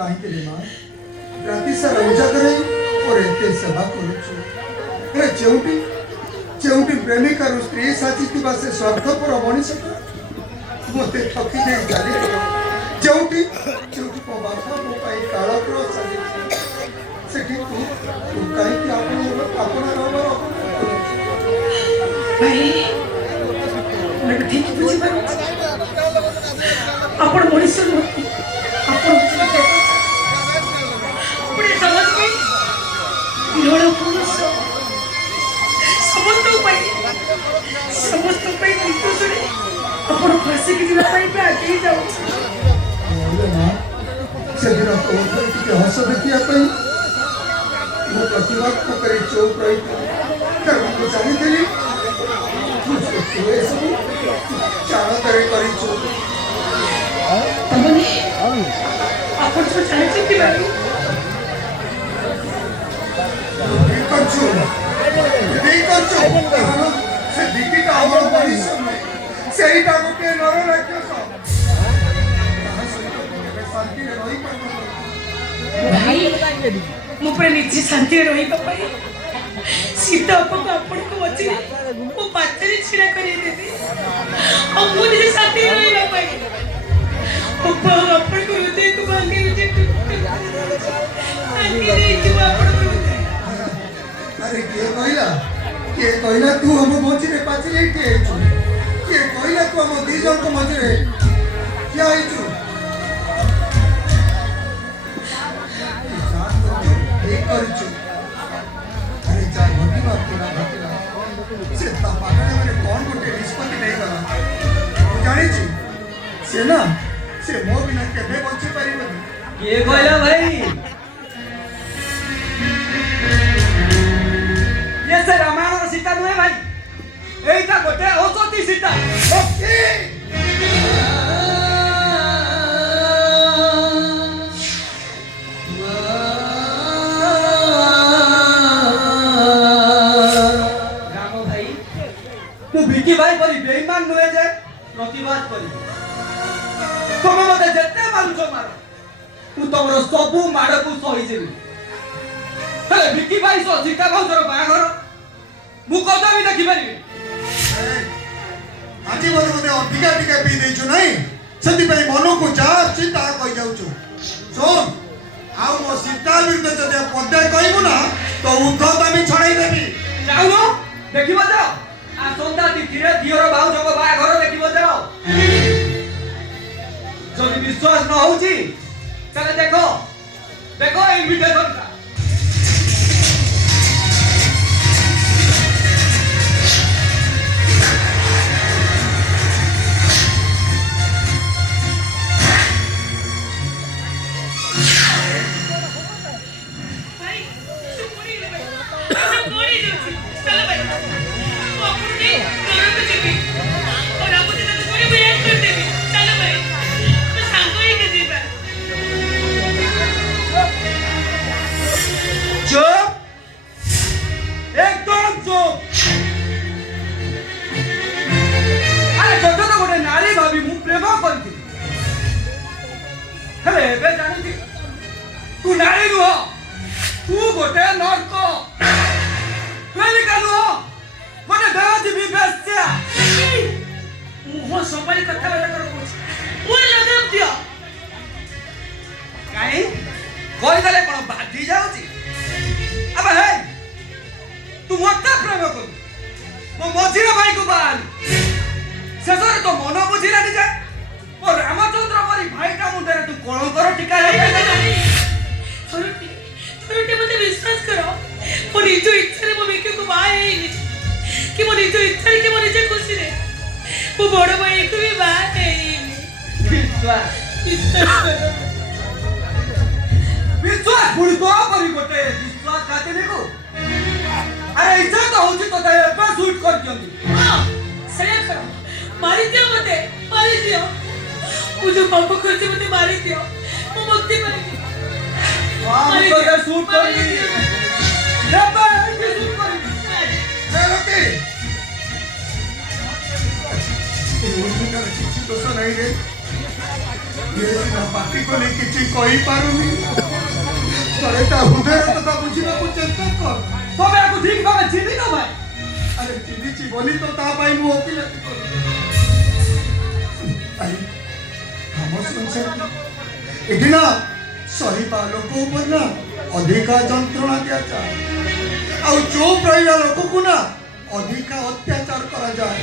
कहीं माँ राति सारा उजागर और एते सेवा करुछु अरे जेउटी जेउटी प्रेमिका स्त्री साची थिबा से स्वार्थपर मनीष मते ठकी दे गाली जेउटी जेउटी को बापा मो पाई काला प्रो साली सेठी तू कहीं कि आपण रबर भाई मैं ठीक बुझी पार आपण मनीष आपण अपने समझ में लोड़ा पुरुष समस्त पे किंतु सुने अपन फांसी की दिला पाई पे आगे जाओ बोले मां से दिन तो उधर के हंस देखिया पई वो प्रतिवाद को करे चौक रही कर को जानी देली तू ऐसे चारा करे करी चौक तमने अपन तो चाहते कि भाई से दिखी का हमर मनीष सही का के नर राक्षस शांति रे रही भाई मुपरे नीचे शांति रही पाई सीता अपन को अच्छी वो पाचरी छिड़ा करी देती और मुझे शांति रही ना पाई ऊपर अपन को हृदय को भांगे मुझे शांति नहीं जो अपन को अरे के कहला तू हम मोची रे पाचरी के कहला तू हम दी जन को मजे रे क्या है तू एक कर छु अरे चाय भक्ति बात के ना से ता पागल में कौन गोटे निष्पत्ति नहीं करा तू जानी छी से ना से मो बिना केबे बंची परिबे के कहला भाई ये से रामायण और सीता नुहे भाई एटा गोटे औषधि सीता राम भाई तू विकी भाई परी बेईमान नुहे जे प्रतिवाद करी तुम मते जेते मारुछ मारो तू तमरो सबु माड़ को सही जेबी हेले विकी भाई सो सीता भाउजर बाघर मु कदमी देखि परिबे आज मते अधिका टिका पी देछु नहीं सती पई मनो को जा सीता कहि जाउछु सुन आउ मो सीता विरुद्ध जदे पदे कहबु ना तो उद्धत आमी छड़ाई देबी जाउनो देखिबो जाओ आ संता तिथिरे दियोर भाउजर बाघर देखिबो जाओ जदि विश्वास न होउची तले देखो देखो इनविटेशन का तू नारी नुह तू गोटे नर्क प्रेमिका नुह गोटे देवजीवी बेस्या मुह संभाली कथा बात कर मोर लगाम दियो काई कोई दले कोन बाजी जाउची अबे हे तू मते प्रेम कर मो मझिरा भाई को बाल शेषरे तो मन बुझिला नि जाय ओ रामचंद्र परी भाई का मुंडे तू कलंकर टिका रे थोड़े मते विश्वास करो मो निज इच्छा रे मो बेके को बाय कि मो निज इच्छा रे कि मो निज खुशी रे मो बड़ भाई को भी बाय विश्वास विश्वास पुरी तो परी गोटे विश्वास खाते देखो अरे इच्छा तो होची तो दे पे शूट कर दियंदी हां सही करो मारी दियो मुझे पापा करते मते मारी दियो मो मुक्ति पाएगी हम तो दे शूट करी रे पे शूट करी ए रोकी ये उनका किसी दोस्त नहीं रे ये सिना पार्टी को लेके किसी कोई पारुनी तोरे ता हृदय तथा बुझिबा को चेष्टा कर तबे आकु ठीक भाबे चिन्हि न भाई अरे चिन्हिची बोली तो ता पाई मु ओकिलाती कर आई हम संसार एठी ना सही पा लोक ऊपर ना अधिका जंत्रणा दिया आ चुप रहिला लोक को ना अधिका अत्याचार करा जाए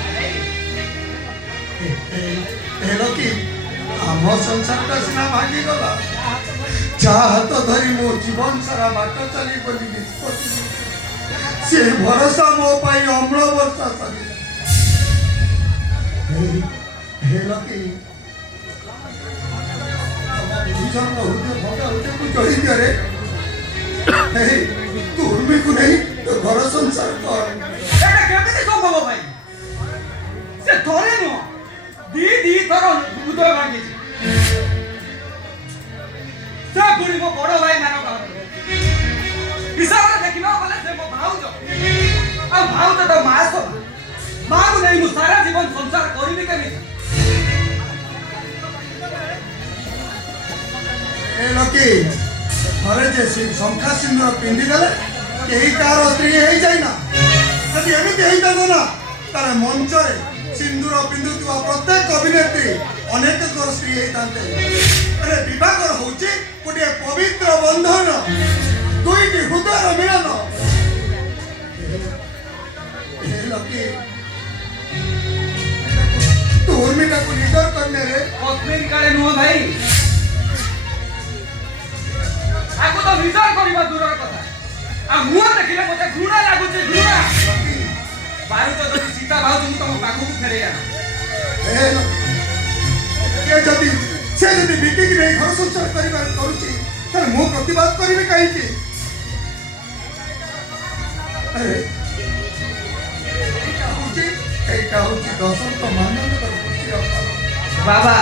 हेलो की आम संसार का सिना भागी गला जा हाथ धरी मो जीवन सारा बाट चली बोली निष्पत्ति से भरोसा मो पाई अम्ल वर्षा सरी हेलो की बुझन बहुते भगा होते को जोड़ी दिया रे हे तू उर्मी को नहीं तो घर संसार कर এটা কেমনে সম্ভব ভাই সে ধরে নো दी थर उदय भांगिଛି से गुड़ी मो बड़ भाई मान हिसाब देखिबा बोले से मो भाउज आ भाउज तो मास मां को नहीं मु सारा जीवन संसार करिबी केमिति ए लकी अरे जे शंखा सिंदूर पिंदी देले केही कार स्त्री हेई जाय ना यदि एमिति हेई दो ना तारे मंच रे सिंदूर पिंदुवा प्रत्येक अभिनेत्री अनेक कर स्त्री हेई तांते अरे विवाह होची गोटे पवित्र बंधन दुईटी हृदय मिलन ए लकी तू उर्मिला को निडर करने रे कश्मीर काले नुह भाई आको तो विचार करिबा दूरर कथा आ मुह देखिले मते घृणा लागुचे घृणा बारू तो जदि सीता भाउ तुम तम पाखु फेरे आ ए ये जदि से जदि बिकी की नहीं घर संसार करिबा करूची तर मु प्रतिवाद करिबे काई की अरे एटा होची दसन तो मानन कर खुशी रखा बाबा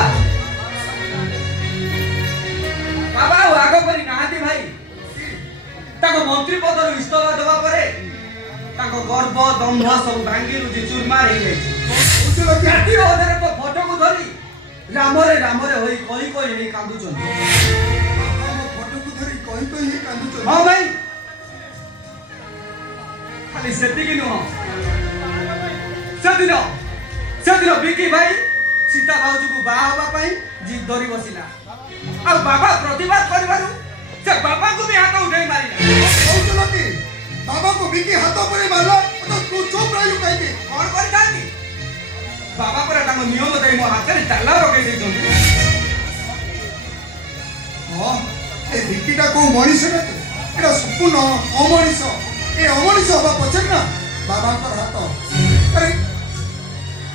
बाबा आगो परी नाहाती भाई ताको मंत्री पदर इस्तफा देवा परे ताको गर्व दम्भ सब भांगी रुजी चूरमार हे जाई जाति ओधरे तो फोटो को धरी रामरे होई कोई हे कांदु चन फोटो को धरी कोई हे कांदु चन हां भाई खाली सेति कि नो सेदिनो बिकी भाई सीता भाउजी को बाहा होबा पई जिद धरी बसिला आ बाबा प्रतिवाद करबारु से बाबा को भी हाथ उठाई मारिला कौन लकी बाबा को बिकी हाथ पर मारला तो तू चुप रहिलु काई की कौन कर जानी बाबा पर तांग नियम दई मो हाथ रे ताला पकई दे छन हां ए बिकीटा को मनीष ना एटा संपूर्ण अमनीष ए अमनीष होबा पछन ना बाबा कर हाथ अरे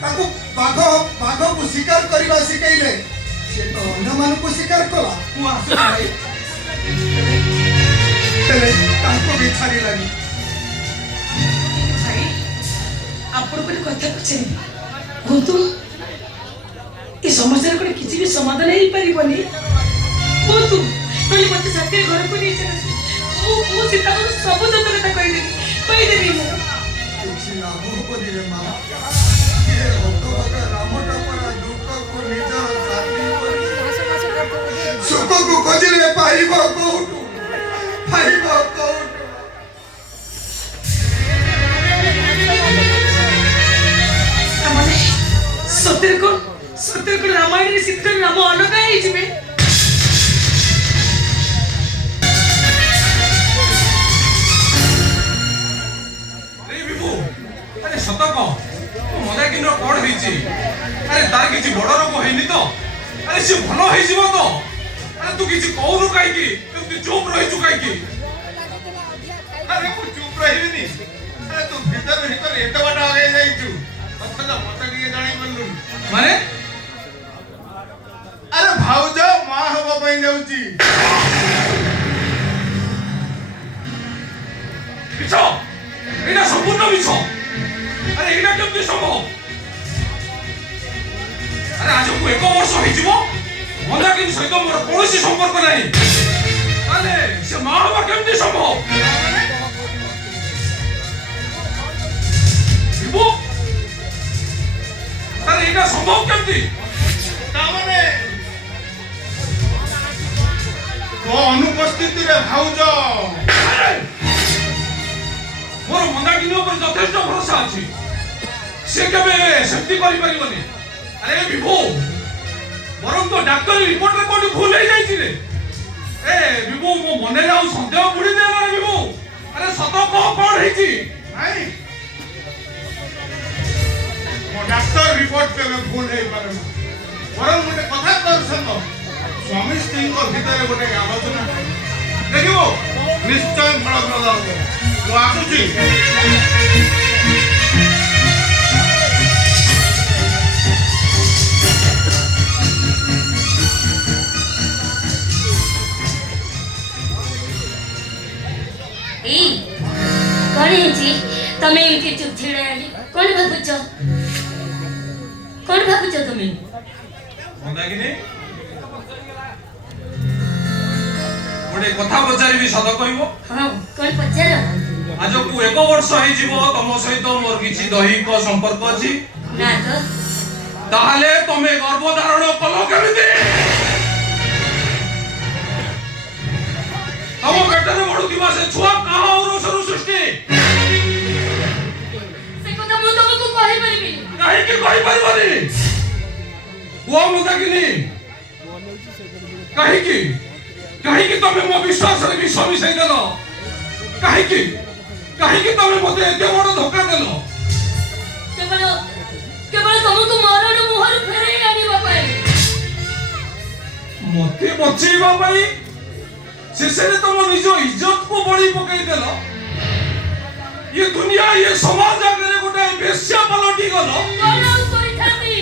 ताको बाघ को शिकार करबा सिकैले से तो अन्य मान को शिकार कला तू आसु भाई चले ताको भी छाड़ी लानी भाई आपण को कथा पछेनी कोतु ए समस्या को किसी भी समाधान नहीं परिबनी कोतु नली मते साथे घर को नहीं चला मु सीता को सब जत कथा कहि देबी मु किसी लाभ को दिले मां ये होतो बका रामटा पर दुख को निजर साथी को सुख को खोजले पाइबो कोउटु हमने सत्य को रामायण रे सीता नाम अलग है जिबे अरे विभू अरे सत कह मदाकिन कौन होईची अरे तार किछि बड़ रोग होइनी तो अरे से भलो होई जीवो तो अरे तू किछि कहू काई की तू चुप रहि चुकाई की अरे को चुप रहिनी अरे तू भीतर एत बाटा आगे जाइछु कथा मत के जानि बल्लु माने अरे भाउज मां होबा पई जाउची मिछ एटा संपूर्ण मिछ अरे एटा केमति संभव अरे आज को 1 वर्ष होई जीवो मदाकिन सहित मोर कोनोसी संपर्क नाही अरे से मां होबा केमति संभव विभू अरे एटा संभव केमति ता माने तो अनुपस्थित रे भाउज मोर मंदाकिनी ऊपर यथेष्ट भरोसा अछि से केबे सेफ्टी करि परिबनी अरे विभू बरम तो डॉक्टर रिपोर्ट रे कोठी भूल हे जाई रे ए विभू मो मने रे आ संदेह बुडी दे रे विभू अरे सत कह कोन हेची नाही मो डॉक्टर रिपोर्ट के भूल हे पारे बरम गोटे कथा कर संग स्वामी स्त्री को भीतर गोटे आलोचना देखिबो निश्चय फलप्रद हो तो आसुची ए कौन है जी तमे एठी चुप छिड़े आली कौन भाबुछ तमे मंदाकिनी गोटे कथा पचारिबी सत कहबो हां कौन पचार आज को 1 वर्ष हे जीवो तम सहित मोर किछि दैहिक संपर्क अछि ना तो ताहले तमे गर्भधारण कलो केमिति तम पेटरे बढुथिबा से छुआ कहा और सरू सृष्टि से কথা मु तुमको कहि परिबी काहे कि कहि परबनी वो मंदाकिनी काहे कि तमे मो विश्वास रे विश्वास मिसाई देलो काहे कि तमे मते एते बड़ धोखा देलो केवल तुमको मरण मुहर फेरे आनिबा पाई मते बचेबा पाई शेषे तुम निज इज्जत को बड़ी पकई देलो ये दुनिया ये समाज आगे गोटे बेश्या पलटी गलो कौन कोई थाती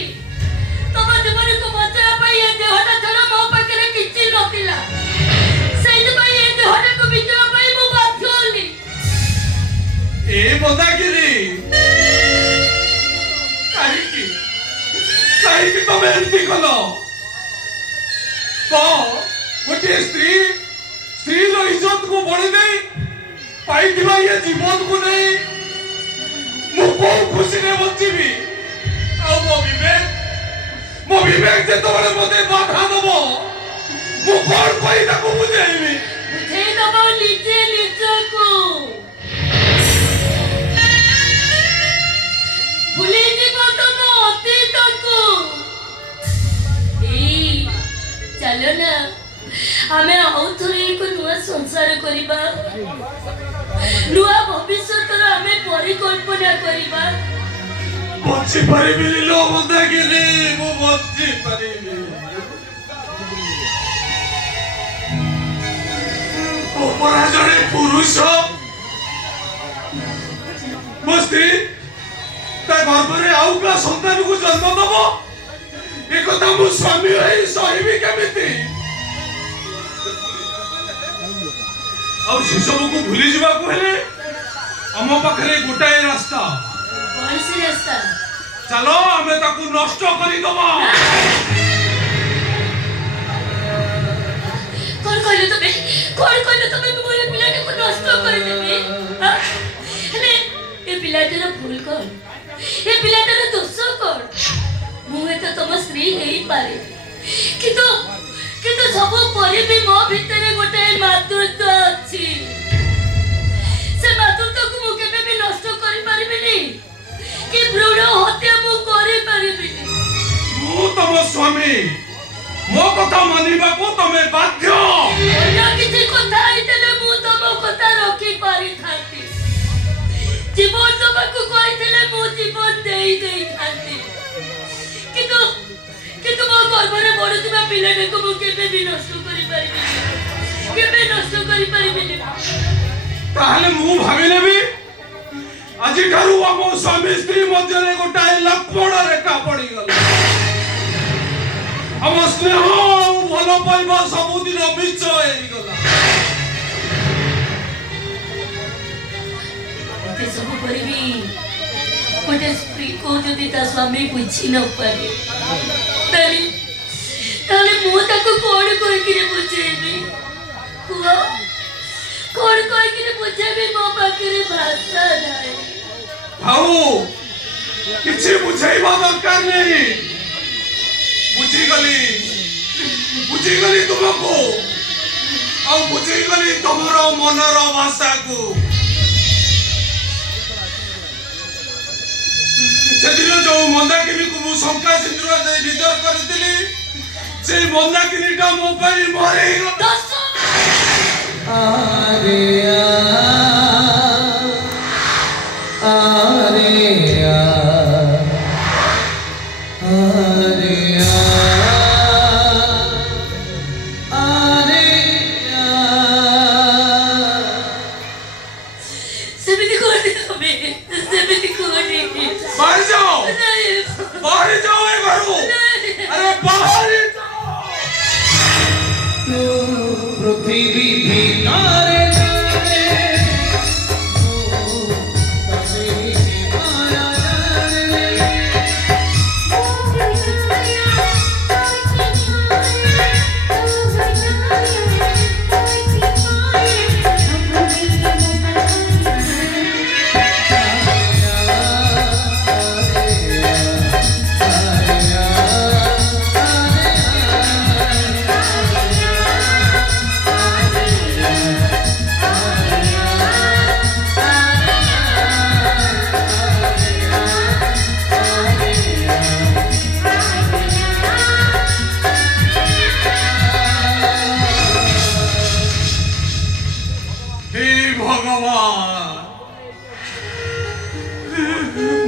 तब जीवन को बचाया पाई ये देहटा छड़ा मो पाखरे किछि नथिला सेहि पाई ये देहटा को बिचरा पाई मो बाध्य होली ए मंदाकिनी काहे कि तमे एंती कलो को गोटे स्त्री रो इज्जत को बड़ी दे पाई दिला ये जीवन को नहीं मु को खुशी रे बचीबी आ मो विवेक जे तोरे मते बाधा दबो मु कोन कहि ताको बुझेइबी बुझे दबो निजे को भूली जीव तुम अतीत को चलो ना आमे आउ थोरे एक नुआ संसार करिबा नुआ भविष्य आमे परिकल्पना करिबा बच्ची परिबिनी लो मंदाकिनी मु बच्ची परिबी ओपरा जड़े पुरुष मो स्त्री ता गर्भरे आउ का संतान को जन्म दबो एक कथा मु स्वामी होई सहिबी केमिति और शिशु को भूली जीवा को हेले हम पाखरे गोटाए रास्ता कौन सी रास्ता चलो हमें ताकू नष्ट करी दबा कौन कहलो तमे मोर पिलाटे को नष्ट कर देबे हेले ए पिलाटेर भूल कोन ए पिलाटेर दोष कोन मुहे तो तुम स्त्री हेई पारे किंतु सब परे भी मो भितरे गोटे मातृत्व अछि से मातृत्व को मु केबे भी नष्ट करि परिबिनी कि भ्रूण हत्या मु करि परिबिनी मु तम स्वामी मो कथा मानिबा को तमे बाध्य अन्य किछि कथा आइतले मु तम कथा रखि पारि थाती जीवन सबको कहितले मु जीवन देई थाती किंतु मो गर्भरे बढुथिबा पिलाटे को मु केबे भी नष्ट करि परिबिनी ताहले मु भाबिले भी আজি ठारू हम स्वामी स्त्री मध्य रे गोटाए लक्ष्मण रेखा पड़ी गल हम स्नेह भल पाइबा सबुदिन मिछ होई गला एते सब परिबी गोटे स्त्री को जदि ता स्वामी बुझी न पारे ताले मु ताको कोन कोइ किरे बुझेबी हुआ कोन कोइ किरे बुझेबी मो पाखरे भाषा नाही हाउ किछि बुझाइबा दरकार नहीं बुझी गली तुमको ଆଉ ବୁଝିଗଲି ତମର ମନର ଭାଷାକୁ। ସେଦିନ ଯୋଉ ମନ୍ଦାକିନୀକୁ ମୁଁ ଶଙ୍କା ସିନ୍ଦୁର ଦେଇ ନିଦର କରିଥିଲି ସେଇ ମନ୍ଦାକିନୀଟା ମୋ ପାଇଁ ମରିଗଲା। ସେମିତି କୁହନି ତମେ, ସେମିତି କୁହନି। ବାହାରି ଯାଅ, ବାହାରି ଯାଅ ଏ ଘରୁ। ଆରେ ବାହାରି ଯାଅ। পৃথিবী ভিতরে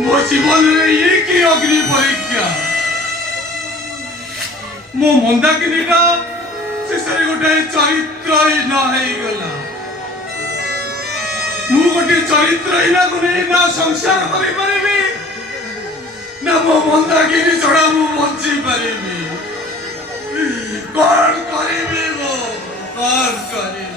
ମୋ ଜୀବନରେ ଇଏ କି ଅଗ୍ନି ପରୀକ୍ଷା। ମୋ ମନ୍ଦାକିନୀଟା ଶେଷରେ ଗୋଟେ ଚରିତ୍ରହୀନ ହେଇଗଲା। ମୁଁ ଗୋଟେ ଚରିତ୍ରହୀନାକୁ ନେଇ ନା ସଂସାର କରିପାରିବି ନା ମୋ ମନ୍ଦାକିନୀ ଛଡା ମୁଁ ବଞ୍ଚି ପାରିବି। କଣ କରିବି ମୁଁ, କଣ କରିବି?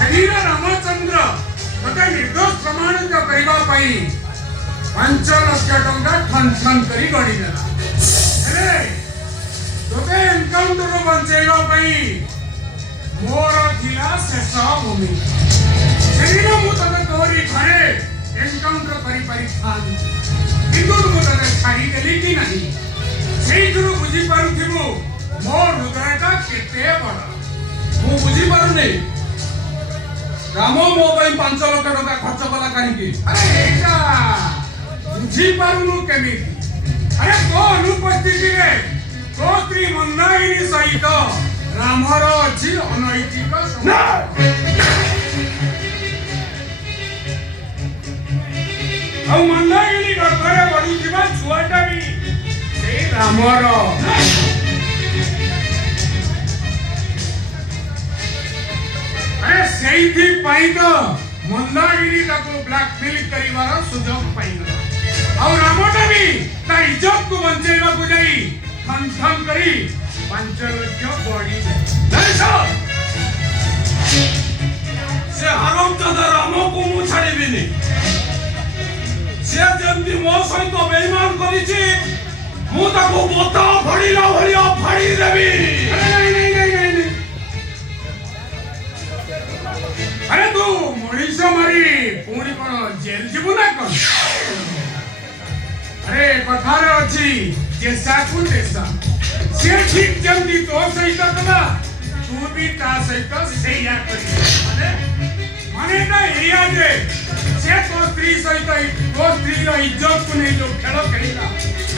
शरीर रामचंद्र मते निर्दोष प्रमाणित करबा पई 5 लाख टंका ठन ठन करी गड़ी देला। हेले तोते एनकाउंटर बंचेगा पई मोर थिला शेष भूमि। सेदिन मु तते तोरी घरे एनकाउंटर करी पारि थान किंतु मु तते छाड़ी देली कि नहीं सेई जुरु बुझी पारुथिबो मोर हृदयटा केते बड़। ମୁଁ ବୁଝିପାରୁନି ରାମ ମୋ ପାଇଁ 5 ଲକ୍ଷ ଟଙ୍କା ଖର୍ଚ୍ଚ କଲା କାହିଁକି? अरे एटा बुझी पारुनु केमिति? अरे को अनुपस्थिति रे को स्त्री मंदाकिनी सहित रामर अछि अनैतिक संबंध। औ मंदाकिनी गर्भरे बढुथिबा छुआटा भी से रामर। अरे सेइथि पाई तो मंदाकिनी ताको ब्लैकमेल करिवार सुजोग पाइला। और रामटा भी ता इज्जत को बंचेबा को जाई ठन ठन करी 5 लाख बॉडी नहीं सर से हराम दादा राम को मु छाड़ीबिनी। से जेमती मो सहित बेईमान करिछि मु ताको बोता फड़ीला भलिया फाड़ी देबी। नहीं नहीं नहीं नहीं नहीं। अरे तू मनीष मारी पुणी कौन जेल जीवु ना कौन? अरे कथार अच्छी जेसा को तेसा से ठीक जमती तो सहित कला तू भी ता सहित सेया करी। माने ना एरिया जे से तो स्त्री सहित तो स्त्री रो इज्जत को नहीं जो खेल खेलिला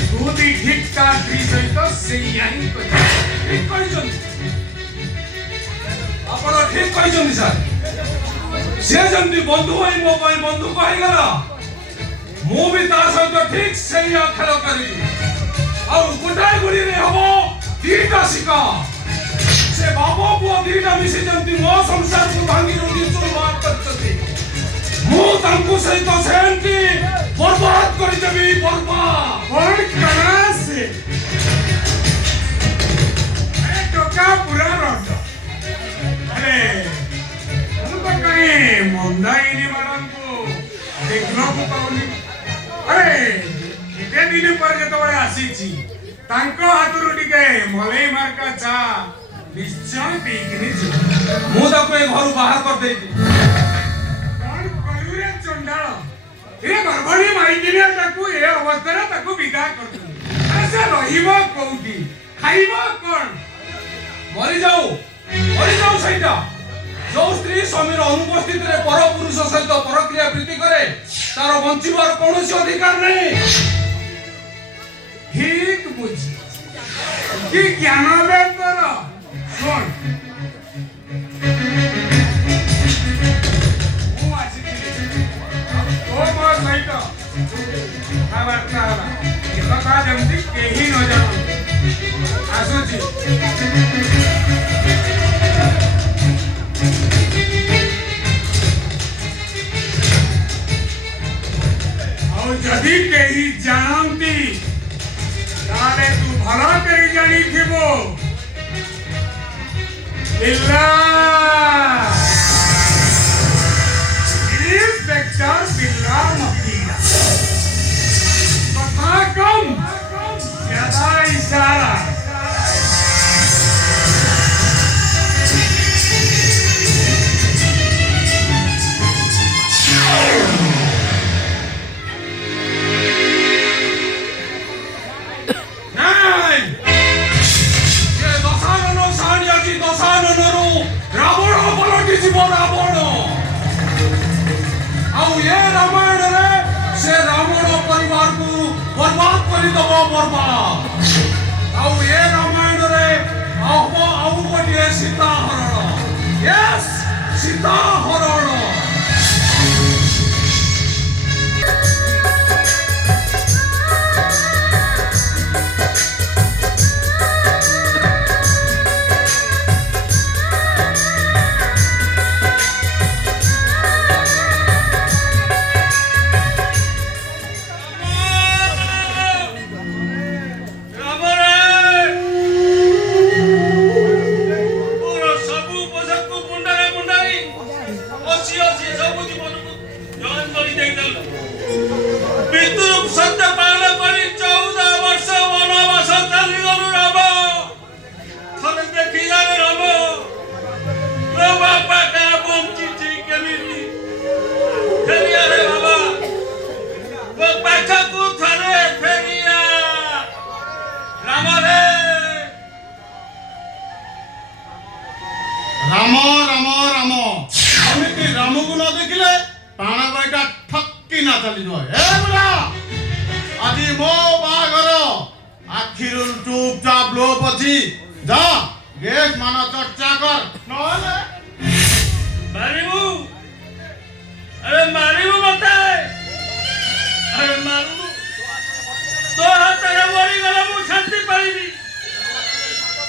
तू भी ठीक ता स्त्री सहित सेया ही करी। ठीक कहिछन आपण ठीक कहिछन सर। से जेमती बंधु होई मो ପାଇଁ बंधु କହିଗଲା ମୁଁ ବି ତା ସହିତ ଠିକ ସେଇଆ ଖେଳ କରିବି। ଆଉ ଗୋଟାଏ ଗୁଳିରେ ହବ 2ଟା ଶିକାର। ସେ ବାପ ପୁଅ 2ଟା ମିଶି ଯେମତି ମୋ ସଂସାରକୁ ଭାଙ୍ଗି ରୁଟି ଚୁରମାର କରିଛନ୍ତି ମୁଁ ତାଙ୍କୁ ସହିତ ସେମତି ବର୍ବାଦ କରିଦେବି। ବର୍ବାଦ और कला से अरे टोका पूरा रट। अरे हम तो कहीं मंदाकिनी ତାଙ୍କ ହାତରୁ ଟିକେ ମଲେଇ ମାର୍କା ଚା ନିଶ୍ଚୟ ପିଇକିନି ଯିବ। ମୁଁ ତାକୁ ଏ ଘରୁ ବାହାର କରିଦେଇଛି। କଣ କରିବୁ ରେ ଚଣ୍ଡାଳ? ଏ ଗର୍ଭଣୀ ମାଇକିନି ତାକୁ ଏ ଅବସ୍ଥାରେ ତାକୁ ବିଦା କରିଦେଲୁ। ଆରେ ସେ ରହିବ କୋଉଠି? ଖାଇବ କଣ? ମରିଯାଉ ସେଇଟା ଯୋଉ ସ୍ତ୍ରୀ ସ୍ୱାମୀର ଅନୁପସ୍ଥିତିରେ ପର ପୁରୁଷ ସହିତ ପରକ୍ରିୟା ପ୍ରୀତି କରେ ତାର ବଞ୍ଚିବାର କୌଣସି ଅଧିକାର ନାହିଁ। ଠିକ ବୁଝି କି ଜ୍ଞାନ ବେ ତୋର? ଶୁଣ, ମୁଁ ଆସିଥିଲି ଓ ମୋ ସହିତ କଥାବାର୍ତ୍ତା ହେଲା। ଏ କଥା ଯେମିତି କେହି ନ ଜାଣନ୍ତି। ଆସୁଛି। ଆଉ ଯଦି କେହି ଜାଣନ୍ତି ତାହେଲେ ତୁ ଭଲ କରି ଜାଣିଥିବ। ବିଲ୍ଲା ଇନ୍ସପେକ୍ଟର ବିଲ୍ଲା ମତିରା। କଥା କମ୍, ज़्यादा इशारा। ରାବଣ ଆଉ ଏ ରାମାୟଣରେ ସେ ରାବଣ ପରିବାରକୁ ବର୍ବାଦ କରିଦବ। ଆଉ ଏ ରାମାୟଣରେ ହବ ଆଉ ଗୋଟିଏ ସୀତା ହରଣ। ୟେସ୍, ସୀତା ହରଣ। राम राम राम एमती राम को न देखिले प्राण बईटा ठक्की ना चली जाए। ए बुला आज मो बागर आखिर चुपचाप लो पची जा गेट मान चर्चा कर नहले मारिबू। अरे मारिबू मते। अरे मारिबू तो हाथरे मरी गला मु शांति पाइबी।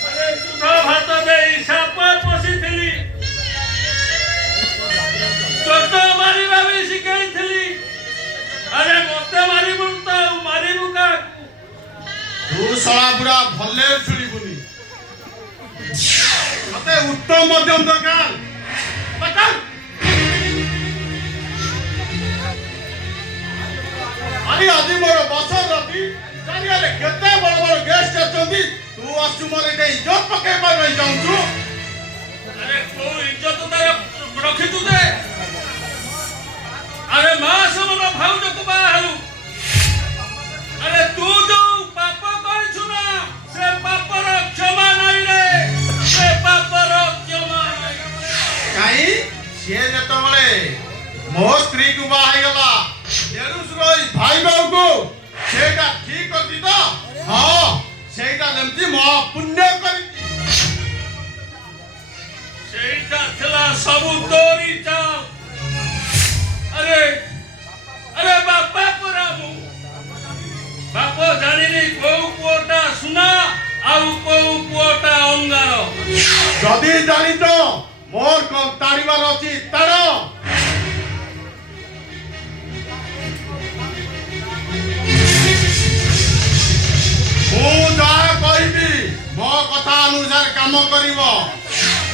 अरे तू भात दे साप पसिथिली चोट मारिबा भी शिखाइथिली। अरे मते मारिबू तो मारिबू का तू सळा बुढ़ा भले सुनिबुनी मते उत्तम मध्यम दरकार बता। अरे आज मोर बसर रखी चारियारे केते बड़ बड़ गेस्ट अछंती तू आसु मोर एटे इज्जत पके पर नहीं जाऊछु। अरे को इज्जत तार रखी तू दे। अरे मां समन भाउज को बाहलु। अरे तू जो पाप करछु ना से पापर क्षमा नहीं रे। से पापर क्षमा नहीं। काई से जतबले मो स्त्री को बाहाई गला देरुस रोई भाई बाबू को सेटा ठीक करती तो हां सेटा जेमती मो पुण्य करी सेटा थला सब तोरी चाल। अरे अरे बापा पुरामु बाप जानी नहीं को पुओटा सुना आउ को पुओटा अंगार। जदी जानी तो मोर को तारिबार अछि तारो ମୁଁ ଯାହା କହିବି ମୋ କଥା ଅନୁସାରେ କାମ କରିବ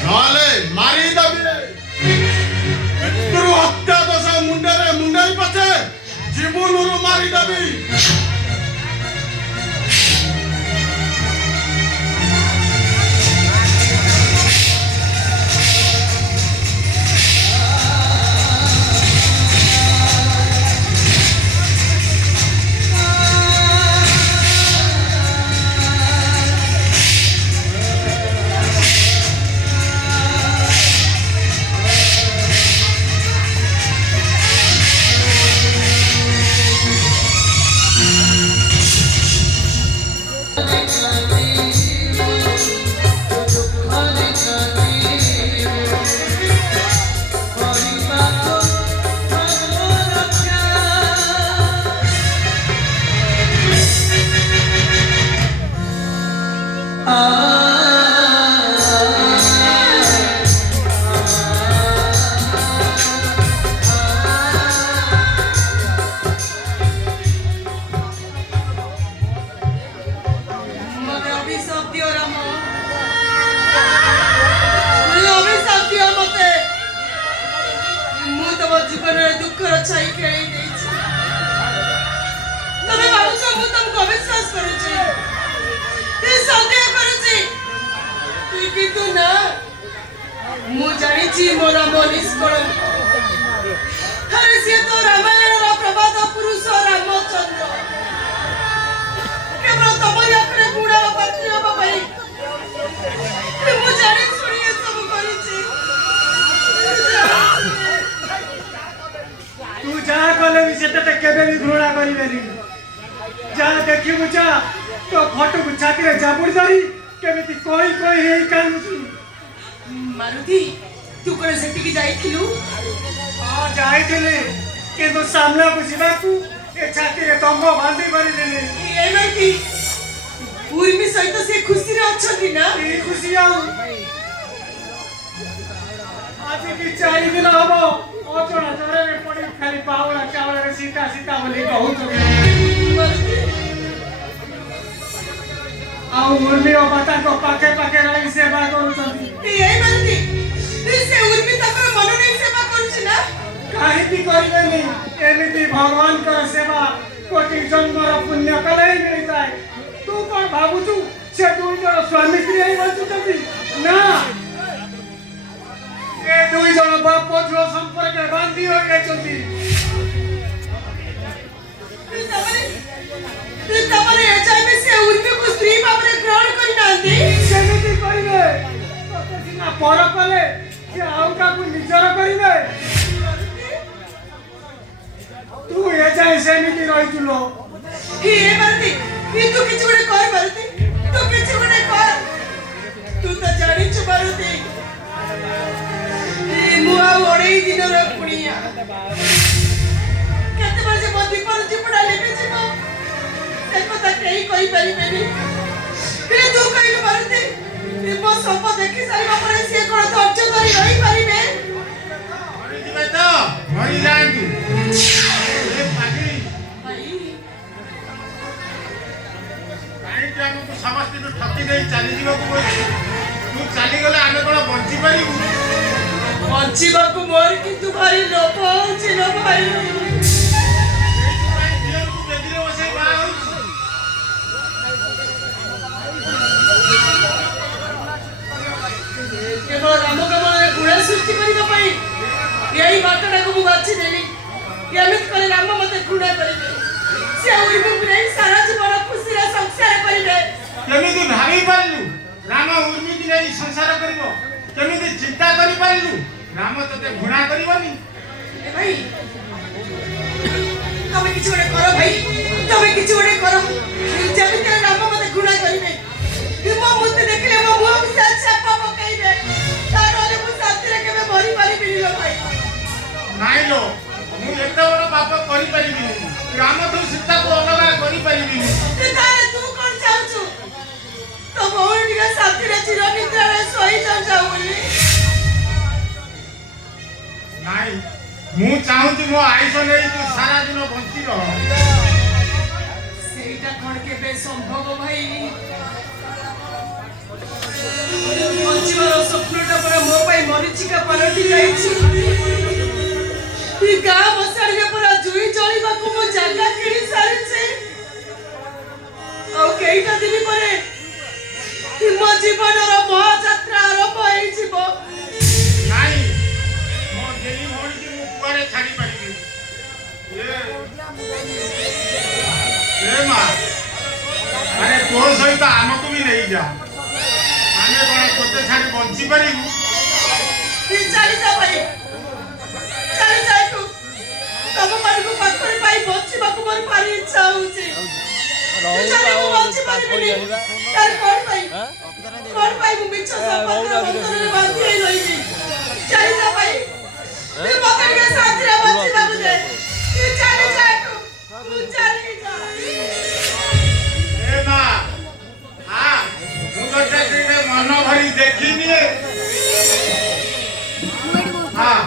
ନହେଲେ ମାରିଦେବି। ପିତୃ ହତ୍ୟା ଦୋଷ ମୁଣ୍ଡରେ ମୁଣ୍ଡେଇ ପଛେ ଜୀବନରୁ ମାରିଦେବି। दियो राम अभिशाप दियो मते मु तम जीवन में दुखर छाई खेली देछि तमे भावुछ मु तुमको विश्वास करूछि ए सन्देह करूछि किंतु ना मु जानिछि मोर मनीष कलंक अरे से तो रामायण रा प्रभात पुरुष रामचंद्र केवल तमरी अपने गुणर पात्री होबा पई मु जानि सुनी ए सब करिछि तू जहाँ कले भी सेटा केबे भी घृणा करिबेनी जहाँ देखिबु जा तो फोटो को छाती रे जाबुड़ धरी केमिति कोई कोई हेई कानुछु मारुति तू कोन सेठी की जाइथिलु हां जाइथिले किंतु सामना को जिबाकू ए छाती रे तंग बांधी करि देले ए मारुति उर्मी सहित से खुशी रे अछथि ना ए खुशी आउ आज की 4 दिन हबो ओचना जरे में पड़ी खाली पावला चावला रे सीता सीता बोली कहू आउ उर्मी ओ बाता को पाके पाके रही सेवा करूछंती ए मारुति से उर्मी तकर मन नै सेवा करूछि ना काहे भी करिबेनी एमिति भगवान कर सेवा कोटि जन्मर पुण्य कले मिल जाए तू कोन भाबुछु से दुई जन स्वामी स्त्री आई बचुछंती ना ए दुई जन बाप पुत्र संपर्क बांधी होई रहछंती तमरे एचआई में से उर्मी को स्त्री भाବରେ ग्रहण करि नांती सेमिति करिवे तते सिना पर कले से आउ काकू निजर करिवे तू एचआई सेमिति रहिचुलो हे मारुति तू किछ गुडे कर मारुति तू किछ गुडे कर तू तो जानि छु मारुति मु आ ओडे दिन रे पुनिया केते बार जे बदी पर जीपडा लेबे छिनो से कथा केही कहि परिबेनी फिर तू कहिलु मारुति मो सब देखि सारिबा परे से कोन धैर्य धरि रहि परिबे मरी जिवे तो मरी जाएंगे ए पागली भाई काहे कि हमको समस्त तो ठकी देई चली जीवा को तू चली गले आमे कोन बंची परिबु बंचिबा को मोर किंतु भारी लोभ होछि लो भाई केवल राम कमल गुण सृष्टि करबा पई यही बाटडा को मु बाछि देली एमित करे राम मते गुण करिबे से उर्मी प्रेम सारा जीवन खुशी रे संसार करिबे केमिति भाबी पारलु राम उर्मी की नहीं संसार करिवो केमिति चिंता करि पारलु राम तते घृणा करिवनी ए भाई तमे किछ गोटे करो भाई तमे किछ गोटे करो जेमिति राम मते गुण करिबे मो मुते देखले मो मुह से छापा पकाइबे तारोले मु शांति रे केबे मरि पारि बिलो भाई नाइ लो मु एते बड़ पाप करि परिबि राम तो सीता को अलगा करि परिबि तारे तू कोन चाहछु तो भौणी के शांति रे चिर निद्रा रे सोई जाऊ बोली नाइ मु चाहूची मो आइस नै तू सारा दिन बंची रह सेटा कोन केबे संभव भाई बंचिबार स्वप्नटा पर मो पाई मरीचिका पलटि जाइछि ई गाँ बसाड़िया पर जुई जळिबा को मो जागा किनि सारिछि औ केइटा दिन परे मो जीवनर महायात्रा आरंभ होई जिवो नाइ मो देई भोणी की मु कुआरे छाड़ी परिबि ए मां अरे तो सहित हमको भी नहीं जा आमे बड़ा तोते छाड़ी बंची परिबु चली जा भाई चली जा तू तब मन को पाखरे पाई बचिबा को मोर भारी इच्छा होउची चली मु बची परिबिनी तार कोन भाई मु मिछ सपत्र बंधन रे बांधी होई रहिबी चली जा भाई तू मते के साथ रे बचिबा को दे तू चली जा तू चली जा ए मां हां मु तो तेरे मन भरी देखिनी हां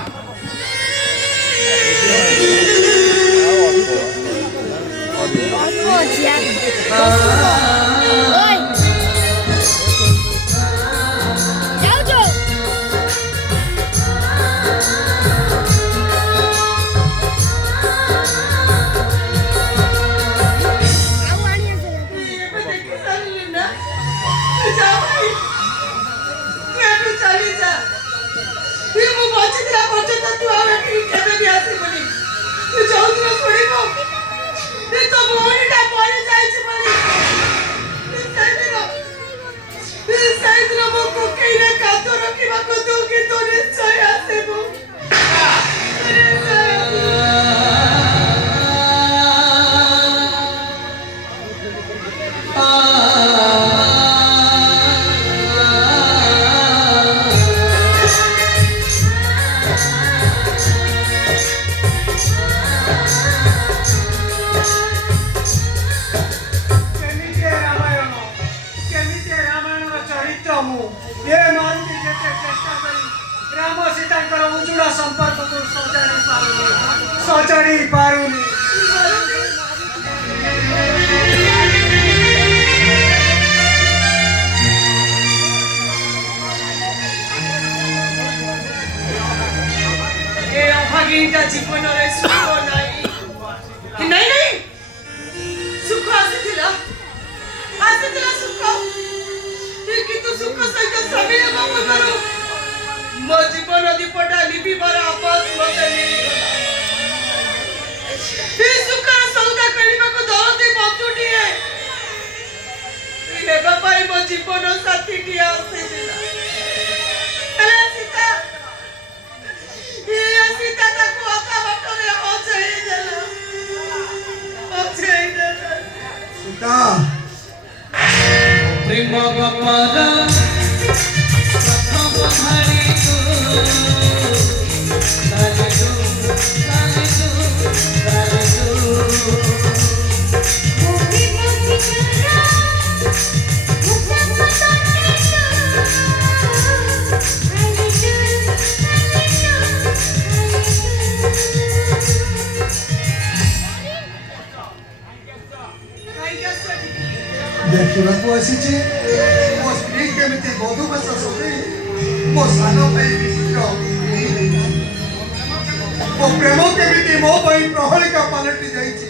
Oi! ତୁ ଏଠୁ ଚାଲି ଯା ମୁଁ ବଞ୍ଚିଥିଲା ପର୍ଯ୍ୟନ୍ତ ତୁ ଆଉ ଏଠିକି କେବେ ବି ଆସିବୁନି ତୁ ଯୋଉଦିନ ଶୁଣିବୁ ତୋ ଭଉଣୀଟା ମରି ଯାଇଛି ବୋଲି ସେଇଦିନ ମୋ କୁକେଇରେ କାତ ରଖିବାକୁ ତୁ କିନ୍ତୁ ନିଶ୍ଚୟ ଆସିବୁ ସଜାଡ଼ି ପାରୁନି ଏ ଅଭାଗୀଟା ଜୀବନରେ ସୁଖ ନାହିଁ ନାଇଁ ସୁଖ ଆସିଥିଲା ସୁଖ କିନ୍ତୁ ସୁଖ ସହିତ ସ୍ୱାମୀ ହେବା ପୂର୍ବରୁ ମୋ ଜୀବନ ଦୀପଟା ଲିଭିବାର ଆବାଜ ମୋତେ ମିଳିଗଲା ସୁଖର ସୌଦା କରିବାକୁ ଦରଦି ବନ୍ଧୁଟିଏ ହେବା ପାଇଁ ମୋ ଜୀବନ ସାଥୀଟିଏ ଆସିଥିଲା ହେଲେ ସୀତା ତାକୁ ଅଧା ବାଟରେ ହଜେଇ ଦେଲା ସୀତା ପ୍ରେମ ବାପାର ଦେଖିବାକୁ ଆସିଛି ମୋ ସ୍ତ୍ରୀ କେମିତି ବଧୁ ବେଶ ସଜେଇ ମୋ ସାନ ଭାଇ ବିପୁର ମୋ ପ୍ରେମ କେମିତି ମୋ ପାଇଁ ପ୍ରହଳିକା ପାଲଟି ଯାଇଛି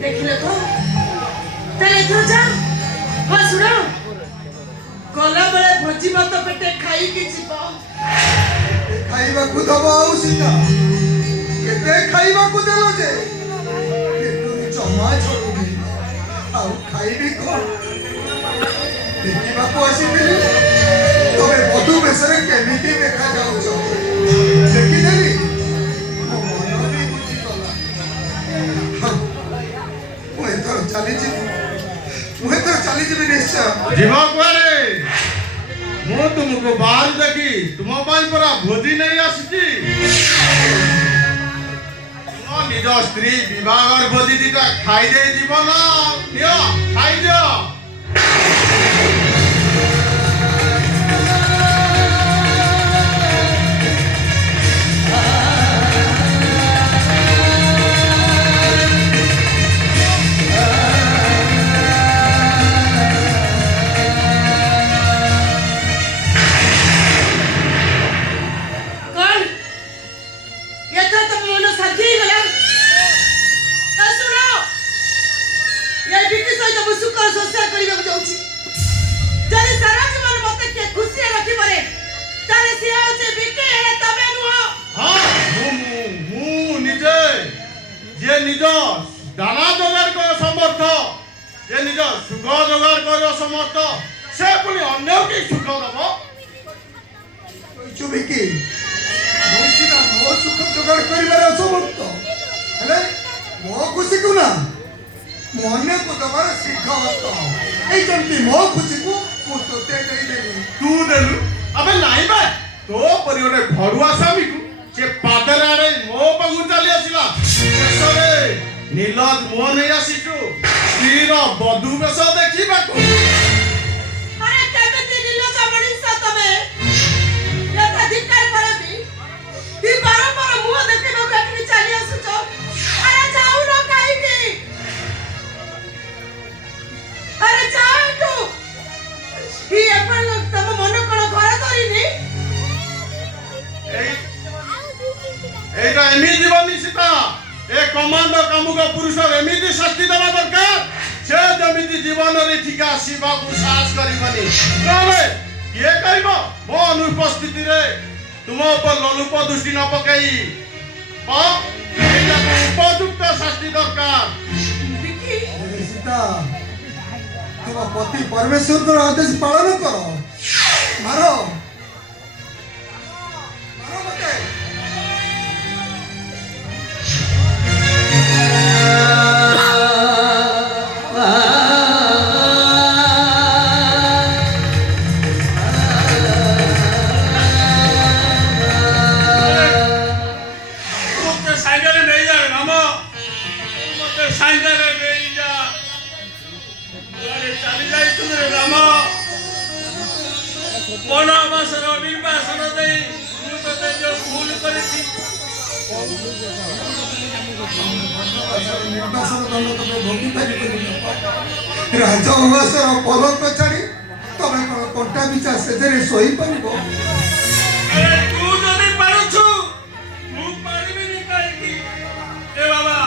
ଦେଖିଲେ ତ ତାହେଲେ ଏଥର ଯା ହଁ ଶୁଣ ଗଲାବେଳେ ଭୋଜି ଭାତ ପେଟେ ଖାଇକି ଯିବ ଖାଇବାକୁ ଦବ ଆଉ ସୀତା କେତେ ଖାଇବାକୁ ଦେଲ ଯେ ଜମା ଛଡୁନି ଆଉ ଖାଇବି କଣ ଦେଖିବାକୁ ଆସିଥିଲି ତମେ ବଧୁ ବେଶରେ କେମିତି ଦେଖାଯାଉଛ ଦେଖିଦେଲି ମୋ ମନ ବି ବୁଝିଗଲା ମୁଁ ଏଥର ଚାଲିଯିବି ନିଶ୍ଚୟ ଯିବ କୁଆଡ଼େ ମୁଁ ତୁମକୁ ବାହାରୁ ଦେଖି ତୁମ ପାଇଁ ପରା ଭୋଜି ନେଇ ଆସିଛି ନିଜ ସ୍ତ୍ରୀ ବିବାହର ଭୋଜି ଦିଟା ଖାଇଦେଇ ଯିବ ନା ନିଅ ଖାଇଦିଅ নিজ দানা যোগাড় করা সমর্থ যে নিজ সুখ যোগাড় করা সমর্থ সে পুনি অন্যকে সুখ দেব চুবিকি ମୁଁ ସିନା ମୋ ସୁଖ ଯୋଗାଡ଼ କରିବାର ଅସମର୍ଥ ହେଲେ ମୋ ଖୁସିକୁ ନା ମୁଁ ଅନ୍ୟକୁ ଦେବାର ସିଦ୍ଧାନ୍ତ ଏଇ ଯେମିତି ମୋ ଖୁସିକୁ ମୁଁ ତୋତେ ଦେଇଦେଲି ତୁ ଦେଲୁ ଆବେ ନାଇଁ ବା ତୋ ପରି ଗୋଟେ ଭରୁଆ ସ୍ୱାମୀକୁ ସେ ପାଦରେ ଆଡ଼େ ମୋ ପାଖକୁ ଚାଲି ଆସିଲା ଶେଷରେ ନୀଲଜ ମୁହଁ ନେଇ ଆସିଛୁ ସ୍ତ୍ରୀର ବଧୂ ବେଶ ଦେଖିବାକୁ अरे केबेती नीलज मଣିଷ ତମେ ଏତେ ଧିକ୍କାର ପରେ ବି ଇ ବାରମ୍ବାର ମୁହଁ ଦେଖିବାକୁ ଏଠିକି ଚାଲି ଆସୁଛ ଆରେ ଯାଉନ କାହିଁକି ଆରେ ଯାଆନ୍ତୁ ଇ ଏପରି ତମ ମନ କଣ ଘର ଧରିନି এইটা এমনি জীবনী সীতা এ কমান্ডো কামুক পুরুষের এমনি শাস্তি দেওয়া দরকার से जमिति जीवन रे ठिका आसीबाकू साहस करिबनी तबे किए कहिबो मो अनुपस्थिति रे तुम ऊपर लोलुप दृष्टि न पकई उपयुक्त शास्ति दरकार सीता तुम पति परमेश्वर आदेश पालन करो मारो मारो मते मुझे साइकिल नहीं जा राम मुझे साइकिल नहीं जा अरे चली जाई तुम राम बनवासर निर्वासन दे मुझे जो भूल करी निर्वासन दंड तुम भोगी पारिबनी राजउवासर पलक छाड़ी तमे कोन कंटा बिचा सेजरे सोई पारिबो अरे तू जदि पारुछु मु पारिबिनी काहेकि ए बाबा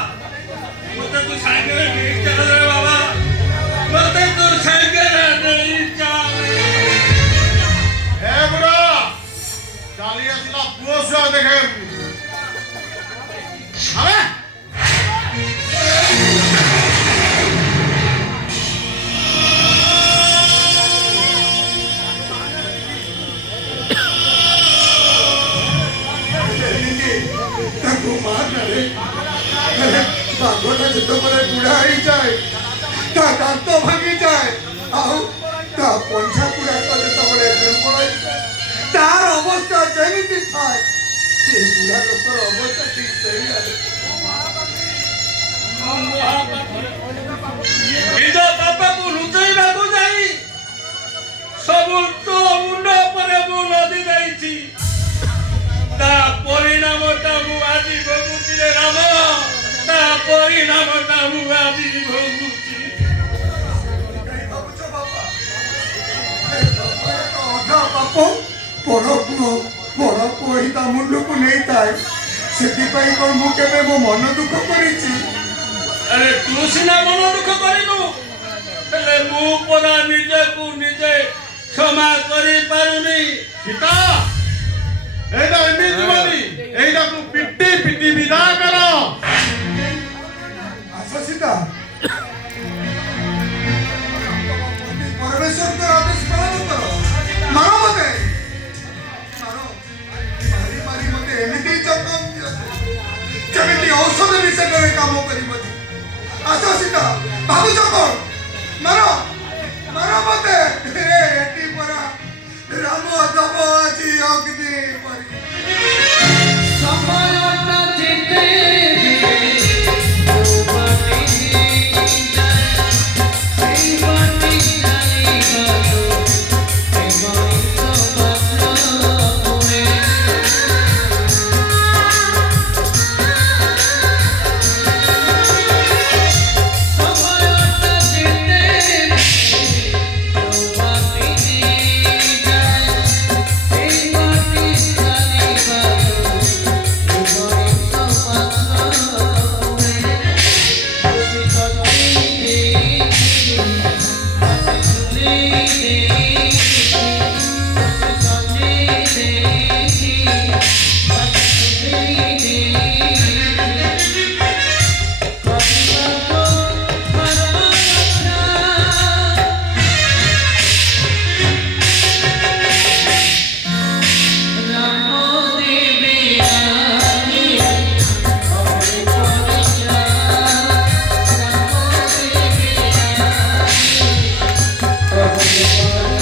मते तू साइकिल नहीं चल रे बाबा मते तू साइकिल नहीं चल हे बुढ़ा चाली असला पुओ से देखे अबे ତାକୁ ମାରେ ବାଘଟା ଯେତେବେଳେ ବୁଢ଼ା ହେଇଯାଏ ତା ଦାନ୍ତ ଭାଙ୍ଗିଯାଏ ଆଉ ତା ପଞ୍ଝା ଗୁଡ଼ାକ ଯେତେବେଳେ ଦୁର୍ବଳ ହେଇଯାଏ ତାର ଅବସ୍ଥା ଯେମିତି ଥାଏ ସେ ବୁଢ଼ା ଲୋକର ଅବସ୍ଥା ଠିକ ସେଇଆ ନିଜ ବାପାକୁ ଲୁଚେଇବାକୁ ଯାଇ ସବୁ ତୋ ମୁଣ୍ଡ ଉପରେ ମୁଁ ଲଦି ଦେଇଛି ତା ପରିଣାମଟା ମୁଁ ଆଜି ଭୋଗୁଛି ରେ ରାମ ତା ପରିଣାମଟା ମୁଁ ଆଜି ଭୋଗୁଛି କାଇଁ ଭାବୁଛ ବାପା ଅଧା ପାପ ବଡ଼ ପୁଅ ହିଁ ତା ମୁଣ୍ଡକୁ ନେଇଥାଏ ସେଥିପାଇଁ କ'ଣ ମୁଁ କେବେ ମୋ ମନ ଦୁଃଖ କରିଛି ଆରେ ତୁ ସିନା ମନ ଦୁଃଖ କରିନୁ ହେଲେ ମୁଁ ପରା ନିଜକୁ ନିଜେ କ୍ଷମା କରିପାରୁନି सीता एटा एमिति बनी एटा को पिट्टी पिट्टी विदा करो आशा सीता परमेश्वर का आदेश पालन करो मारो मते मारो मारी मारी मते एमिति जखम जेमिति औषध विषय काम करिबनी आशा सीता भाबुछ कोन मारो मारो मते रे एटी परा राम दब আজি अग्नि परी সময়টা যেতে Thank you.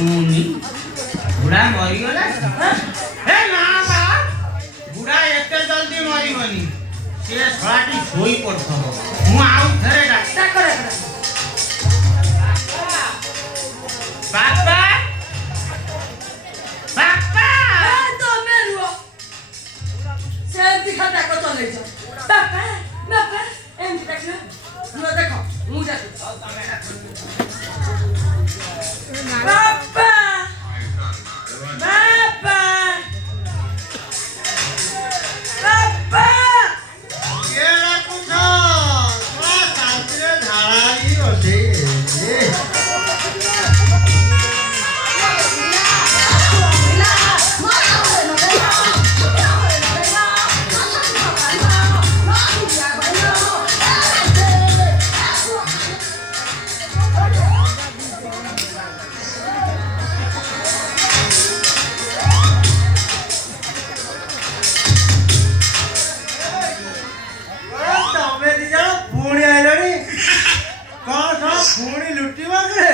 ଜୁନି ବୁଢ଼ା ମରିଗଲା ହେ ନା ବା ବୁଢ଼ା ଏତେ ଜଲ୍ଦି ମରିବନି ସେ ଶଳାଟି ଶୋଇ ପଡୁଥିବ ମୁଁ ଆଉ ଥରେ ଡାକରେ ବାପା ବାପା ତମେ ରୁହ ସେମିତି ଖାଲି ଡାକ ଚଲେଇଛ ବାପା ବାପା ଏମିତି ଡାକିବ ରୁହ ଦେଖ ମୁଁ ଡାକୁଛି ବାପା ବାପା ବାପା କିଏ ଡାକୁଛ? ପୁରା ଶାନ୍ତିରେ ଝାଡ଼ା ହେଇ ବସେଇ ତମେ ଦି ଜଣ ପୁଣି ଆଇଲଣି କଣ କଣ ପୁଣି ଲୁଟିବ କି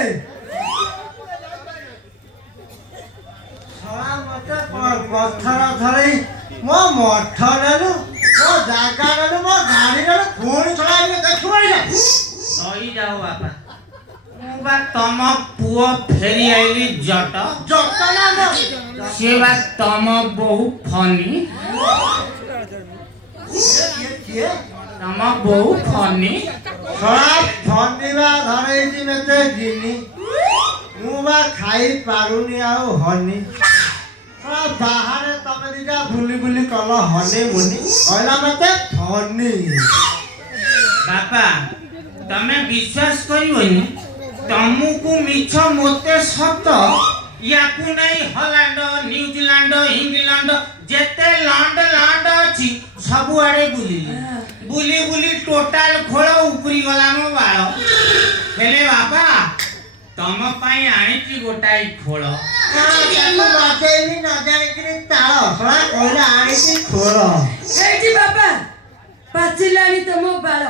ମତେ ପଥର ଧରେଇ ମୋ ମଠ ନେଲୁ ମୋ ଜାଗା ନେଲୁ ମୋ ଗାଡି ନେଲୁ ପୁଣି ଛଡା ଦେଖିବ ସହିଯାଉ ବାପା ମୁଁ ବା ତମ ପୁଅ ଫେରି ଆଇଲି ଜଟ ଜଟ ନା ସେ ବା ତମ ବୋହୁ ଫନି କିଏ ତମ ବୋହୁ ଫନି ଫନିବା ଧରେଇଛି ମତେ ଜିନି ମୁଁ ବା ଖାଇ ପାରୁନି ଆଉ ହନି ବାହାରେ ତମେ ଦିଟା ବୁଲି ବୁଲି କଲ ହନି ମୁନି କହିଲା ମତେ ଫନି ବାପା ତମେ ବିଶ୍ୱାସ କରିବନି ତମକୁ ମିଛ ମୋତେ ସତ ୟାକୁ ନେଇ ହଲାଣ୍ଡ ନ୍ୟୁଜିଲାଣ୍ଡ ଇଂଲଣ୍ଡ ଯେତେ ଲଣ୍ଡ ଅଛି ସବୁଆଡେ ବୁଲିଲି ବୁଲି ବୁଲି ଟୋଟାଲ ଖୋଳ ଉପରି ଗଲା ମୋ ବାଳ ହେଲେ ବାପା ତମ ପାଇଁ ଆଣିଛି ଗୋଟାଏ ଖୋଳ ବାଟେଇନି ନ ଜାଣିକିରି ତାଳ ଶଳା କହିଲା ଆଣିଛି ଖୋଳ ଏଇଠି ବାବା ପାଚିଲାଣି ତମ ବାଳ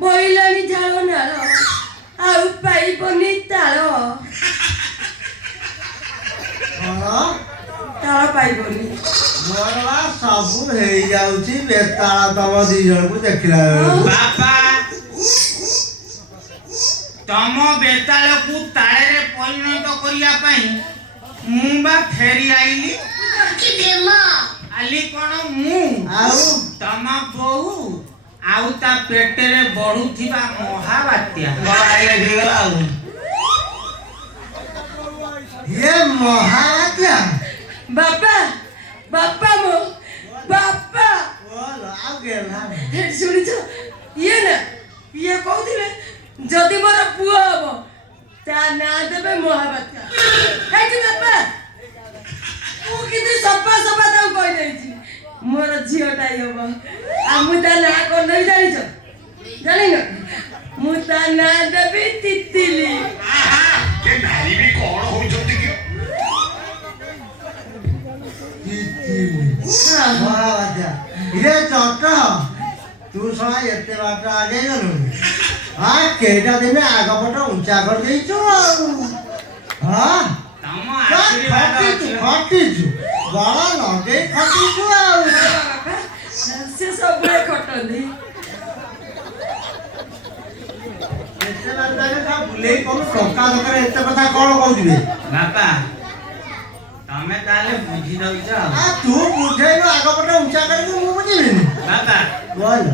ବହିଲାଣି ଝାଳ ନାଳ ଆଉ ପାଇବନି ତାଳ ତାଳ ପାଇବନି ମୋର ବା ସବୁ ହେଇଯାଉଛି ବେତାଳ ତମ ଦି ଜଣଙ୍କୁ ଦେଖିଲା ବେଳକୁ ବାପା ତମ ବେତାଳକୁ ତାଳରେ ପରିଣତ କରିବା ପାଇଁ ମୁଁ ବା ଫେରି ଆଇଲି ଆଲି କଣ ମୁଁ ଆଉ ତମ ବୋହୁ ଆଉ ତା ପେଟରେ ବଢୁଥିବା ମହାବାତ୍ୟା ଆଉ ଇଏ ମହାରାଜା ବାପା ବାପା ମୋ ବାପା ଆଉ ଗେଲା ଶୁଣିଛ ଇଏ ନା ଇଏ କହୁଥିଲେ ଯଦି ମୋର ପୁଅ ହବ ତା ନାଁ ଦେବେ ମହାବାତ୍ୟା ହେଇଛି ବାପା ମୁଁ କିନ୍ତୁ ସଫା ସଫା ତାଙ୍କୁ କହିଦେଇଛି ମୋର ଝିଅଟାଇ ହବ ଆଉ ମୁଁ ତା ନାଁ କଣ ଦେବି ଜାଣିଛ ଜାଣିନ ମୁଁ ତା ନାଁ ଦେବି ତିତିଲି ମହାରାଜା ଇଏ ଚଟ ତୁ ଶଳା ଏତେ ବାଟ ଆଗେଇ ଗଲୁଣି କେଇଟା ଦିନେ ଆଗ ପଟ ଉଞ୍ଚା କରିଦେଇଛୁ ଆଉ ତମ ଆଶୀର୍ବାଦ ଅଛି। ଖଟିଛୁ ବଳ ଲଗେଇ ଖଟିଛୁ ଆଉ ସେ ସବୁବେଳେ ଖଟନ୍ତି ଏତେ ବାଟ ବୁଲେଇ କଣ ଟଙ୍କା ଦରକାର ଏତେ କଥା କଣ କହୁଥିବେ ବାପା ତମେ ତାହେଲେ ବୁଝି ଦଉଛ ତୁ ବୁଝେଇଲୁ ଆଗ ପଟେ ଉଞ୍ଚା କରିକି ମୁଁ ବୁଝିବିନି ବାପା ବୋଲ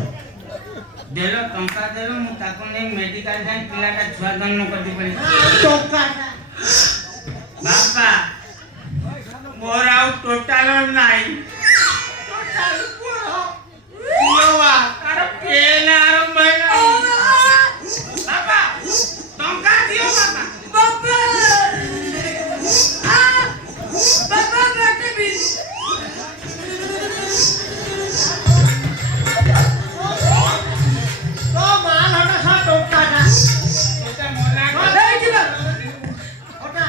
ଦେଲ ଟଙ୍କା ଦେଲ ମୁଁ ତାକୁ ନେଇ ମେଡିକାଲ ଯାଇ ପିଲାଟା ଛୁଆ ଜନ୍ମ କରିଦେଇ ଟଙ୍କାଟା ବାପା ମୋର ଆଉ ଟୋଟାଲ ନାହିଁ ତାର ପେନ ଆରମ୍ଭ ହେଇଗଲା ବାପା ଟଙ୍କା ଦିଅ ବାପା ବାପା କାଟିବି ତ ମାଲ ହଟା ସା ଟଙ୍କାଟା ହେଇଯିବ ହଟା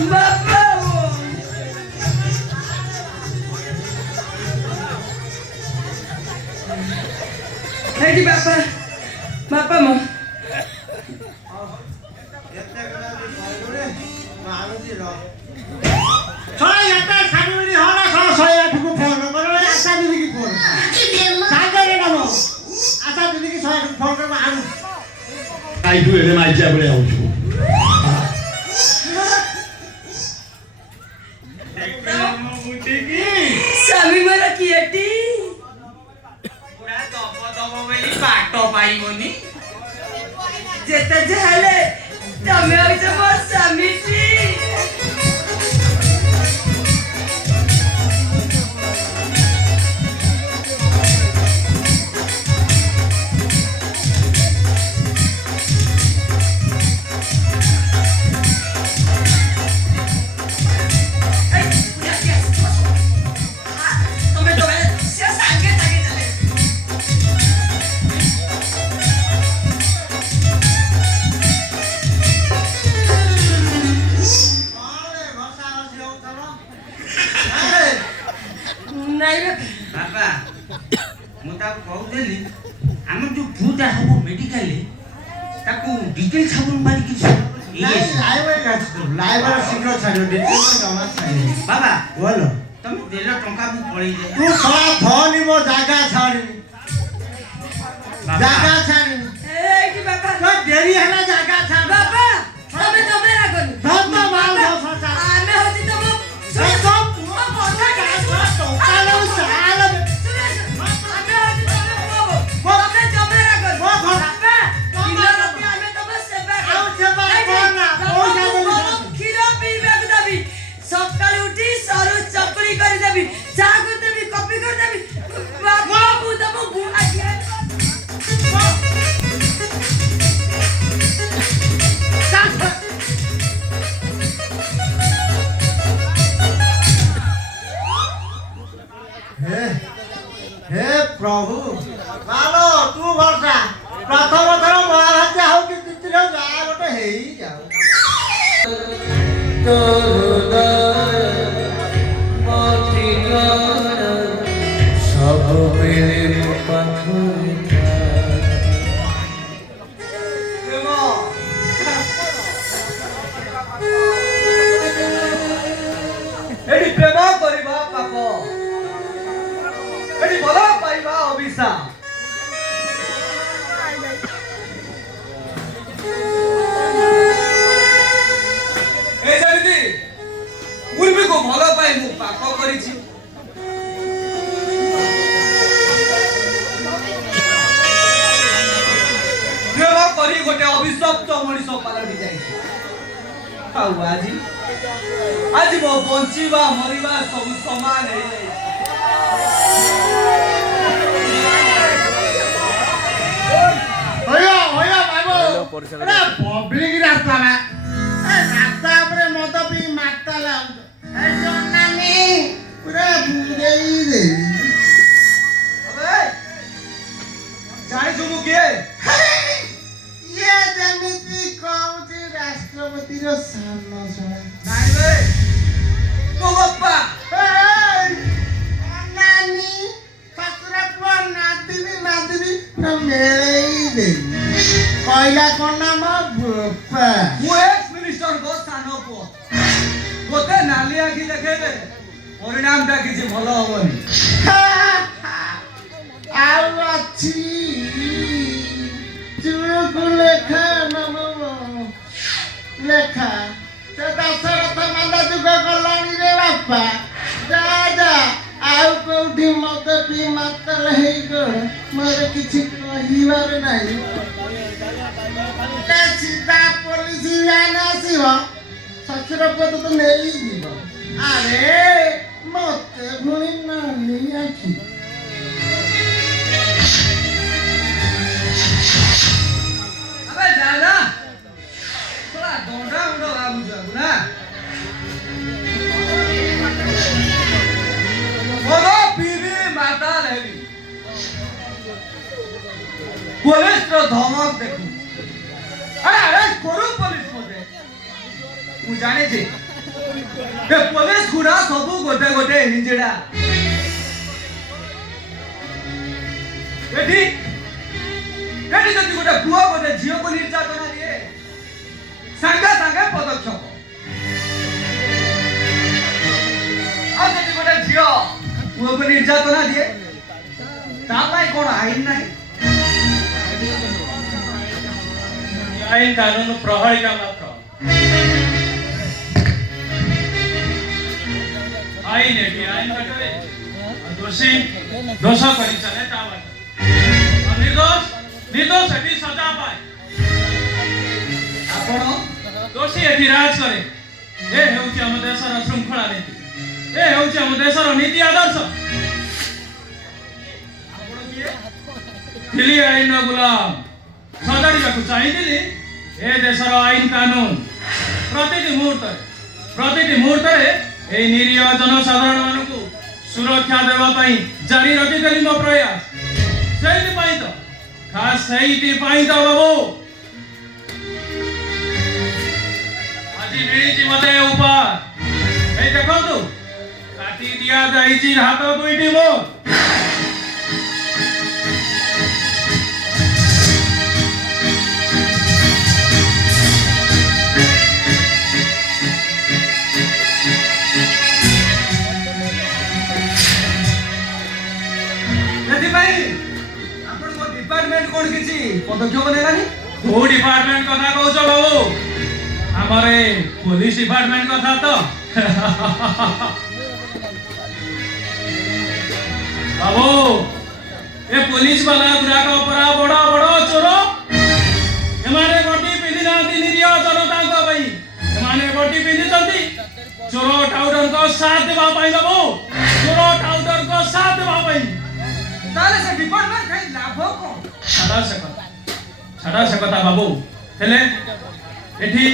ବାପା ଏଠି ବାପା ବାପା ମୋ କାଇଠୁ ଏଡେ ମାଇଚିଆ ଭଳିଆ ହଉଛୁ ସ୍ୱାମୀ ମୋର କିଏଟି ପାଟ ପାଇବନି ଯେତେ ଯାହା ହେଲେ ତମେ ହଉଛ ମୋ ସ୍ୱାମୀଟି ବାପା ମୁଁ ତାକୁ କହୁଥିଲି ଆମର ଯୋଉ ପୁଅଟା ହବ ମେଡିକାଲରେ ତାକୁ ଡିଟେଲ ସାବୁନ ମାରିକି ବାବା बोलो ତମେ ଦେଲ ଟଙ୍କା ବି ପଳେଇ ଯାଏ तू साला फोन मो जागा छाड़ी जागा छाड़ी ଏଇଠି ବାପା तो देरी है ना जागा छाड़ ବାପା ତମେ ତମେ ରାଗନି धम तो माल दो फसा ଆମେ ହଉଛି ତମ ए सब ମୋ କଥା କାହା टोका लो साला ଆମେ ହଉଛି ତମ ପୁଅ ତମେ ଜମା ରାଗନି ମୋ ଘର ବାପା ଦିନ ରାତି ଆମେ ତମ ସେବା ଆଉ ସେବା କରନା ପଇସା ଦେବି କ୍ଷୀର ପିଇବାକୁ ଦେବି ସକାଳୁ ଉଠି ସରୁ ଚକୁଳି କରିଦେବି ଚା କରିଦେବି କଫି କରିଦେବି ବାପା ମୁଁ ତମ ବୁଣା हे हे प्रभु मानो तू भरसा प्रथम थर महाराजा हो कि तितिर जा गोटे हेई जाओ ଏଠି ପ୍ରେମ କରିବା ପାପ ଏଠି ଭଲ ପାଇବା ଅଭିଶାପ ଏ ଯେମିତି ଉର୍ମିକୁ ଭଲ ପାଇ ମୁଁ ପାପ କରିଛି ପ୍ରେମ କରି ଗୋଟେ ଅଭିଶପ୍ତ ମଣିଷ ପାଲଟି ଯାଇଛି ଆଉ ଆଜି ମୋ ବଞ୍ଚିବା ମରିବା ସବୁ ସମାନ ହେଇଯାଇଛି होया बाबू अरे पब्लिक रास्ता ना ए रास्ता पर मद पी मारता लाग ए जोनानी पूरा बुंदेई दे अबे ଜାଣିଛୁ ମୁଁ କିଏ ये जेमिति कहउची राष्ट्रपति रो सामना सुना ନାଇଁ ବେ ମୋ ବାପା नानी ससुरा पुआ नादिनी न मेलेई दे कहला कोन नाम बापा ମୁଁ ଏକ୍ସ ମିନିଷ୍ଟରଙ୍କ ସାନ ପୁଅ ମୋତେ ନାଲି ଆଖି ଦେଖେଇଲେ ପରିଣାମଟା କିଛି ଭଲ ହବନି ଆଉ ଅଛି ଚୁକୁ ଲେଖା ନମ ଲେଖା ସେ ଦଶରଥ ମନ୍ଦ ଯୁଗ ଗଲାଣି ରେ ବାପା ଯା ଯା ଆଉ କୋଉଠି ମଦ ପି ମାତଲ ହେଇଗଲ ମୋର କିଛି କହିବାର ନାହିଁ ସିଧା ପୋଲିସ ଭ୍ୟାନ ଆସିବ ଶ୍ୱଶୁର ପୁଅ ତ ନେଇଯିବ ଆରେ ମତେ ପୁଣି ନାଲି ଆଖି अबे दादा थोड़ा डोंडा उंडा बाबू ना बोलो पीवी माता लेवी पुलिस रो धमक देखू अरे अरेस्ट करू पुलिस मते मु जाने छी ए पुलिस गुडा सबु गोटे गोटे हिंजड़ा एठी ଏଠି ଯଦି ଗୋଟେ ପୁଅ ଗୋଟେ ଝିଅକୁ ନିର୍ଯାତନା ଦିଏ ସାଙ୍ଗେ ସାଙ୍ଗେ ପଦକ୍ଷେପ ଆଉ ଯଦି ଗୋଟେ ଝିଅ ପୁଅକୁ ନିର୍ଯାତନା ଦିଏ ତା ପାଇଁ କଣ ଆଇନ ନାହିଁ आईन कानून प्रहरीका मात्र आईन एटी आईन बाटरे दोषी दोष करी चले ता बाट निर्दोष निर्दोष एटी सजा पाए ଆପଣ दोषी एटी राज करे ए हेउची हम देशर श्रृंखला नीति ए हेउची हम देशर नीति आदर्श आपण किए थिली आईन गुलाम सजाड़िବାକୁ ଚାହିଁଥିଲି ए देशर आईन कानून प्रतिटी मुहूर्त ए निरीह जनसाधारण मानकु सुरक्षा देवा पाई जारी रखिदेली मो प्रयास सेहिति पाई तो खास सेहिति पाई तो बाबू आज मिली मते उपहार ए देखंतु काटी दिया जाईची हाथ दुईटी मोर डिपार्टमेंट कोन किछि पदक्षेप नेलानी को डिपार्टमेंट कथा कहउछ बाबू हमारे पुलिस डिपार्टमेंट कथा तो बाबू ए पुलिस वाला गुरा का परा बड़ा बड़ा चोर एमाने गोटी पिंदी नांती निरिया जनता को भाई एमाने गोटी पिंदी चंती चोर टाउडर को साथ देबा पाई बाबू चोर टाउडर को साथ देबा पाई ताले से डिपार्टमेंट खाई लाभ को छाड़ा से कथा बाबू हेले एठी ए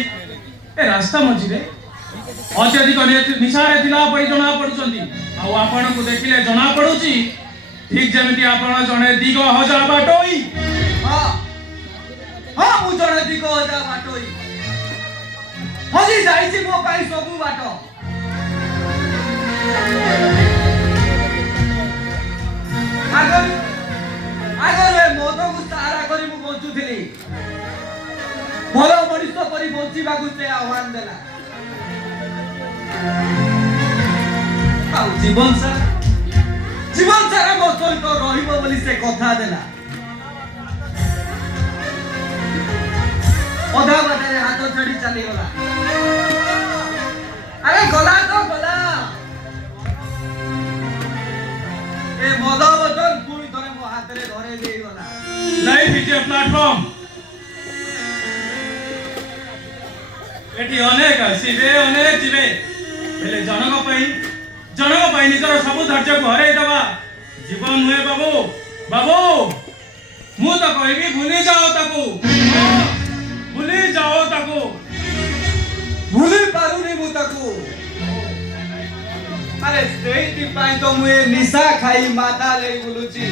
रास्ता मझी रे अत्यधिक निशारे थिला पई जणा पडुचंती आ आपण को देखिले जणा पडुची ठीक जेमिति आपण जणे दिग हजा बाटोई हां हां मु जणे दिग हजा बाटोई हजी जाईची मो पाई सबु बाटो आगर मद को सारा करी मु बंचुथिली भलो मनिष परी बंचिबा को से आह्वान देला आउ जीवन सारा मो सहित रहिबो बोली से कथा देला अधा बाटे हाथ छड़ी चली गला अरे गला तो गला ए मद बदन पुरी धरे मो हाथ रे धरे देई गला लाइफ इज ए प्लेटफॉर्म एठी अनेक आसीबे अनेक जिबे हेले जनक पई निजर सब धैर्य को हरै दबा जीवन हुए बाबू बाबू मु तो कहबी भूली जाओ ताकू भूली जाओ ताकू भूली पारुनी मु ताकू अरे सेठी पाई तो मुए निशा खाई माता ले बुलुची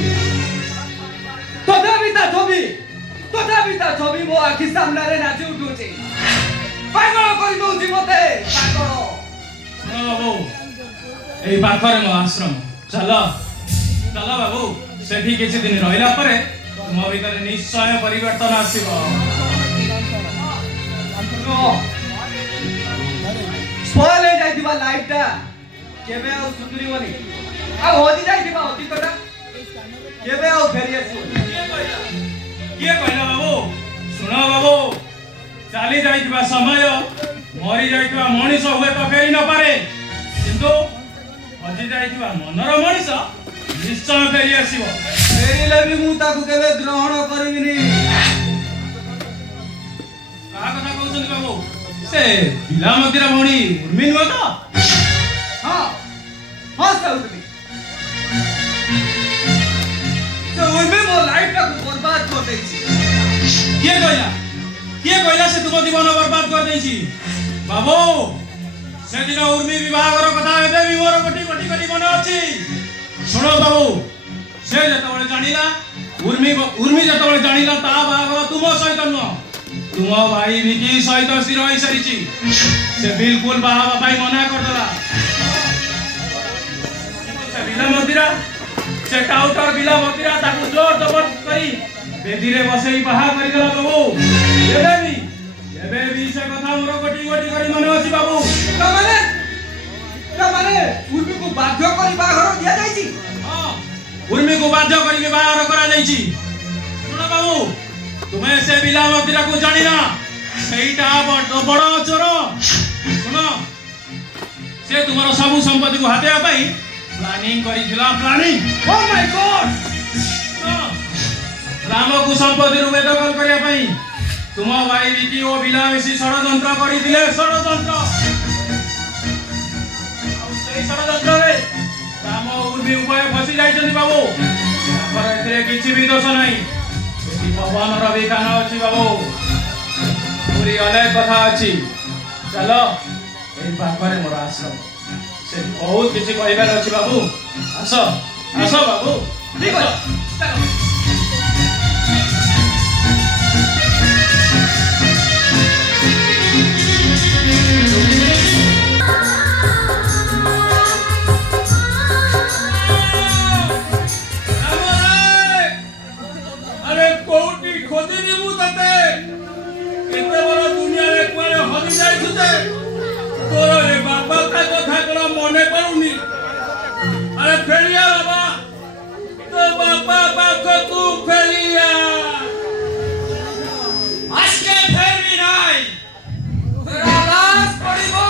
तथापि ता छवि मो आखि सामने रे नाची उठुची पागल करि दउची मते पागल बाबू ए पाखरे मो आश्रम चलो बाबू सेठी किछि दिन रहिला परे तुम भीतर निश्चय परिवर्तन आसीबो स्पॉइल हो जाइथिबा लाइफटा केबे आ सुधुरिबनी आ होदी जाइथिबा अतीतटा केबे आ फेरि आसीबो किए कहला बाबू सुनो बाबू चाली जाइथिबा समय मरी जाइथिबा मनीष हुए तो फेरी न पारे किंतु हजी जाइथिबा मनर मनीष निश्चय फेरी आसीबो फेरिले भी मु ताकू केबे ग्रहण करिबिनी का कथा कहउछन बाबू से पिला मदिरा भणी उर्मी नुह तो हां हां साउथली तो उर्मी मो लाइफटा को बर्बाद कर देछि किए कहला से तुम जीवन बर्बाद कर देछि बाबू से दिन उर्मी विवाहर कथा एबे भी मोर कोटी कोटी करी मन अछि सुनो बाबू से जतबळे जानिला उर्मी जतबळे जानिला ता बाहागर तुम सहित न तुम भाई विकी सहित स्थिर होई सरिछि से बिल्कुल बाहाबा भाई मना कर देला से बिला मदिरा से टाउटर बिला मदिरा ताकू जोर जबर करी बेदीरे बसई बाहा करिदेला बाबू एबे भी से कथा मोर गोटी गोटी करी मने अछि बाबू ମାନେ ଉର୍ମିକୁ ବାଧ୍ୟ କରି ବାହାଘର ଦିଆଯାଇଛି। हां उर्मी को बाध्य करी बाहार करा जाईची सुनो बाबू तुम्हें से बिला मदिरा को जानी ना सेईटा बड़ चोर सुनो से तुम्हारा सब संपत्ति को हातेया पई प्लानिंग करिथिला planning oh my God Ram को संपत्ति रु बेदखल करिया पई तुम भाई विकी ओ बिला मिसी षडयंत्र करिथिले षडयंत्र सेई षडयंत्र रे राम उर्मी उपाय फसी जाइछन्ती बाबू पर एते किछि भी दोष नाही भगवान रवि कान अछि बाबू पूरी अनेक कथा अछि चलो एई पाखरे मोर आश्रम से बहुत किछि कहबार अछि बाबू आसो आसो बाबू ठीक अछि चलो मने पड़ुनी अरे फेलिया बाबा तो बाबा बाको तू फेलिया आज के फेर भी नहीं तेरा लाश पड़िबो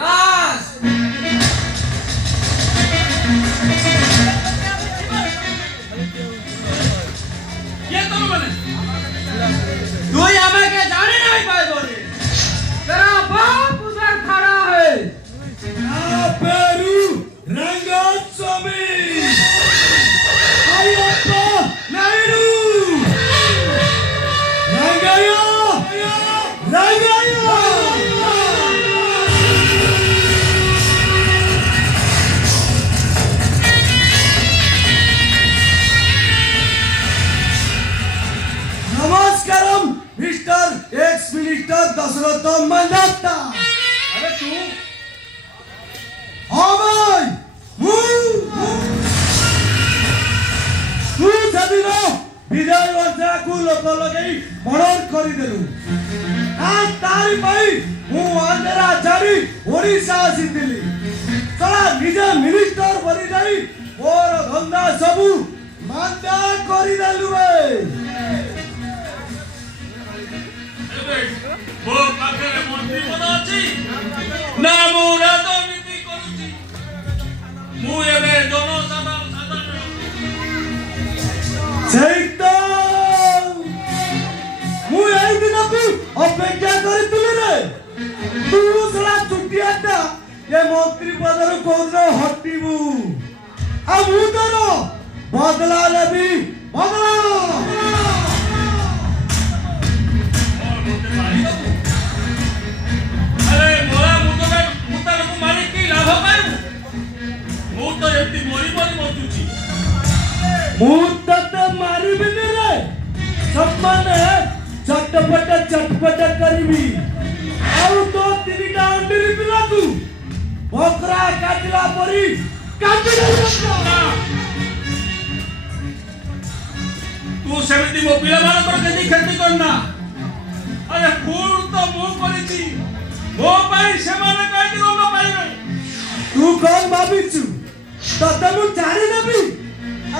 लाश ये तो मने तू हमें के जाने नहीं पाए बोले तेरा बाप उधर खड़ा है Peru Rangaswamy Ayappa Naidu Rangaya Rangaya Namaskaram Mr. Ex-Minister Dasratha Mandatta अरे तू हाँ भाई तू जदिन विजय वर्षा को लोक लगे मर्डर करिदेलु आज तारी पाई मु आंध्रा छाड़ी ओडिशा आसीथिली तला निजे मिनिस्टर बनी जाई मोर धंदा सबु मांदा करिदेलु वो पाखरे मंत्री पद अछि ना मु राजनीति करूची मु एबे जनसाधारण सहित मु एई दिन को अपेक्षा करितुली रे तू सला चुटियाटा ये मंत्री पदर कोन हटिबू आ मु तोर बदला लेबी बदला अरे मोरा मुतर को मारी की लाभ पाइबू मु तो एती मोरी मोरी बचुची मु तते मारिबिनी रे सम्माने चटपट करबी आउ तो तिनिटा अंडीरी पिलाकू बकरा काटला परी काटले तू सेमिति मो पिला मानकर केदी खेती करना अरे फूल तो मु करिची मो पाई सेमाने काटी न पाइबे तू कौन भाबिचु तते मु जानि नेबी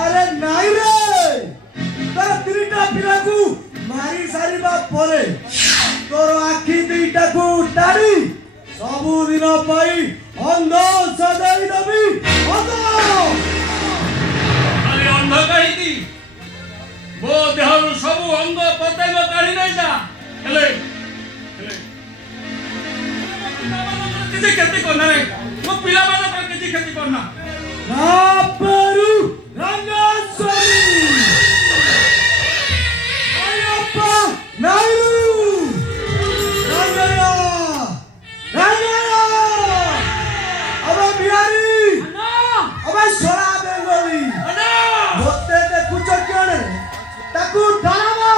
अरे नाई रे तोर तिनिटा पिलाकू मारी सारिबा परे तोर आखी दुईटा को टाड़ी सबु दिन पाई अंध सदाई दबी अंध अरे अंध कहिदी मो देहरु सबु अंग पतेब काढी नै जा हेले किछि खेती करना रे मो पिला माने पर किछि खेती करना ना पेरू रंगास्वामी अयप्पा नायडू रंगया रंगया अबे बिहारी अबे सोरा बेंगोली होते देखुच केने ताकू डरावा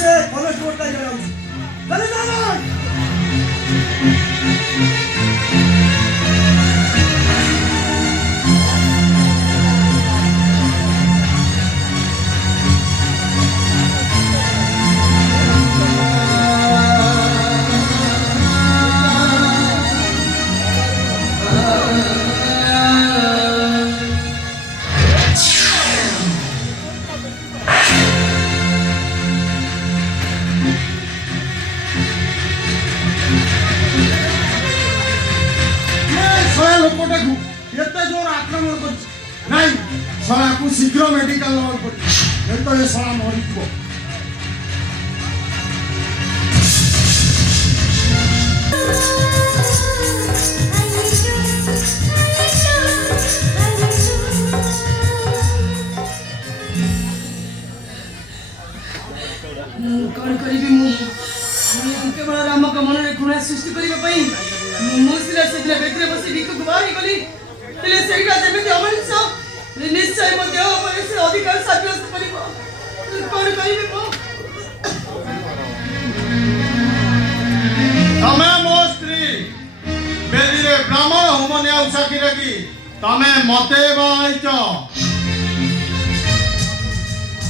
से फॉरेस्ट बोर्ड का जनाब चले जाना ଶଳା ଲୋକଟାକୁ ଏତେ ଜୋର ଆକ୍ରମଣ କରିଛି ନାଇଁ ଶଳାକୁ ଶୀଘ୍ର ମେଡିକାଲ ନେବାକୁ ପଡିବ ଏ ତ ଏ ଶଳା ମରିଯିବ कौन करी मु केवल राम का मन में घृणा सृष्टि करने पाई मु सिला से बेकरे बसी भिक गुबारी गली तेले सेटा जेमिति अमनुष्य निश्चय मो देह पर से अधिकार साब्यस्त करिवो कौन करिबे मो तमे मो स्त्री बेदीरे ब्राह्मण होमने उसाकी रखी तमे मते बाइच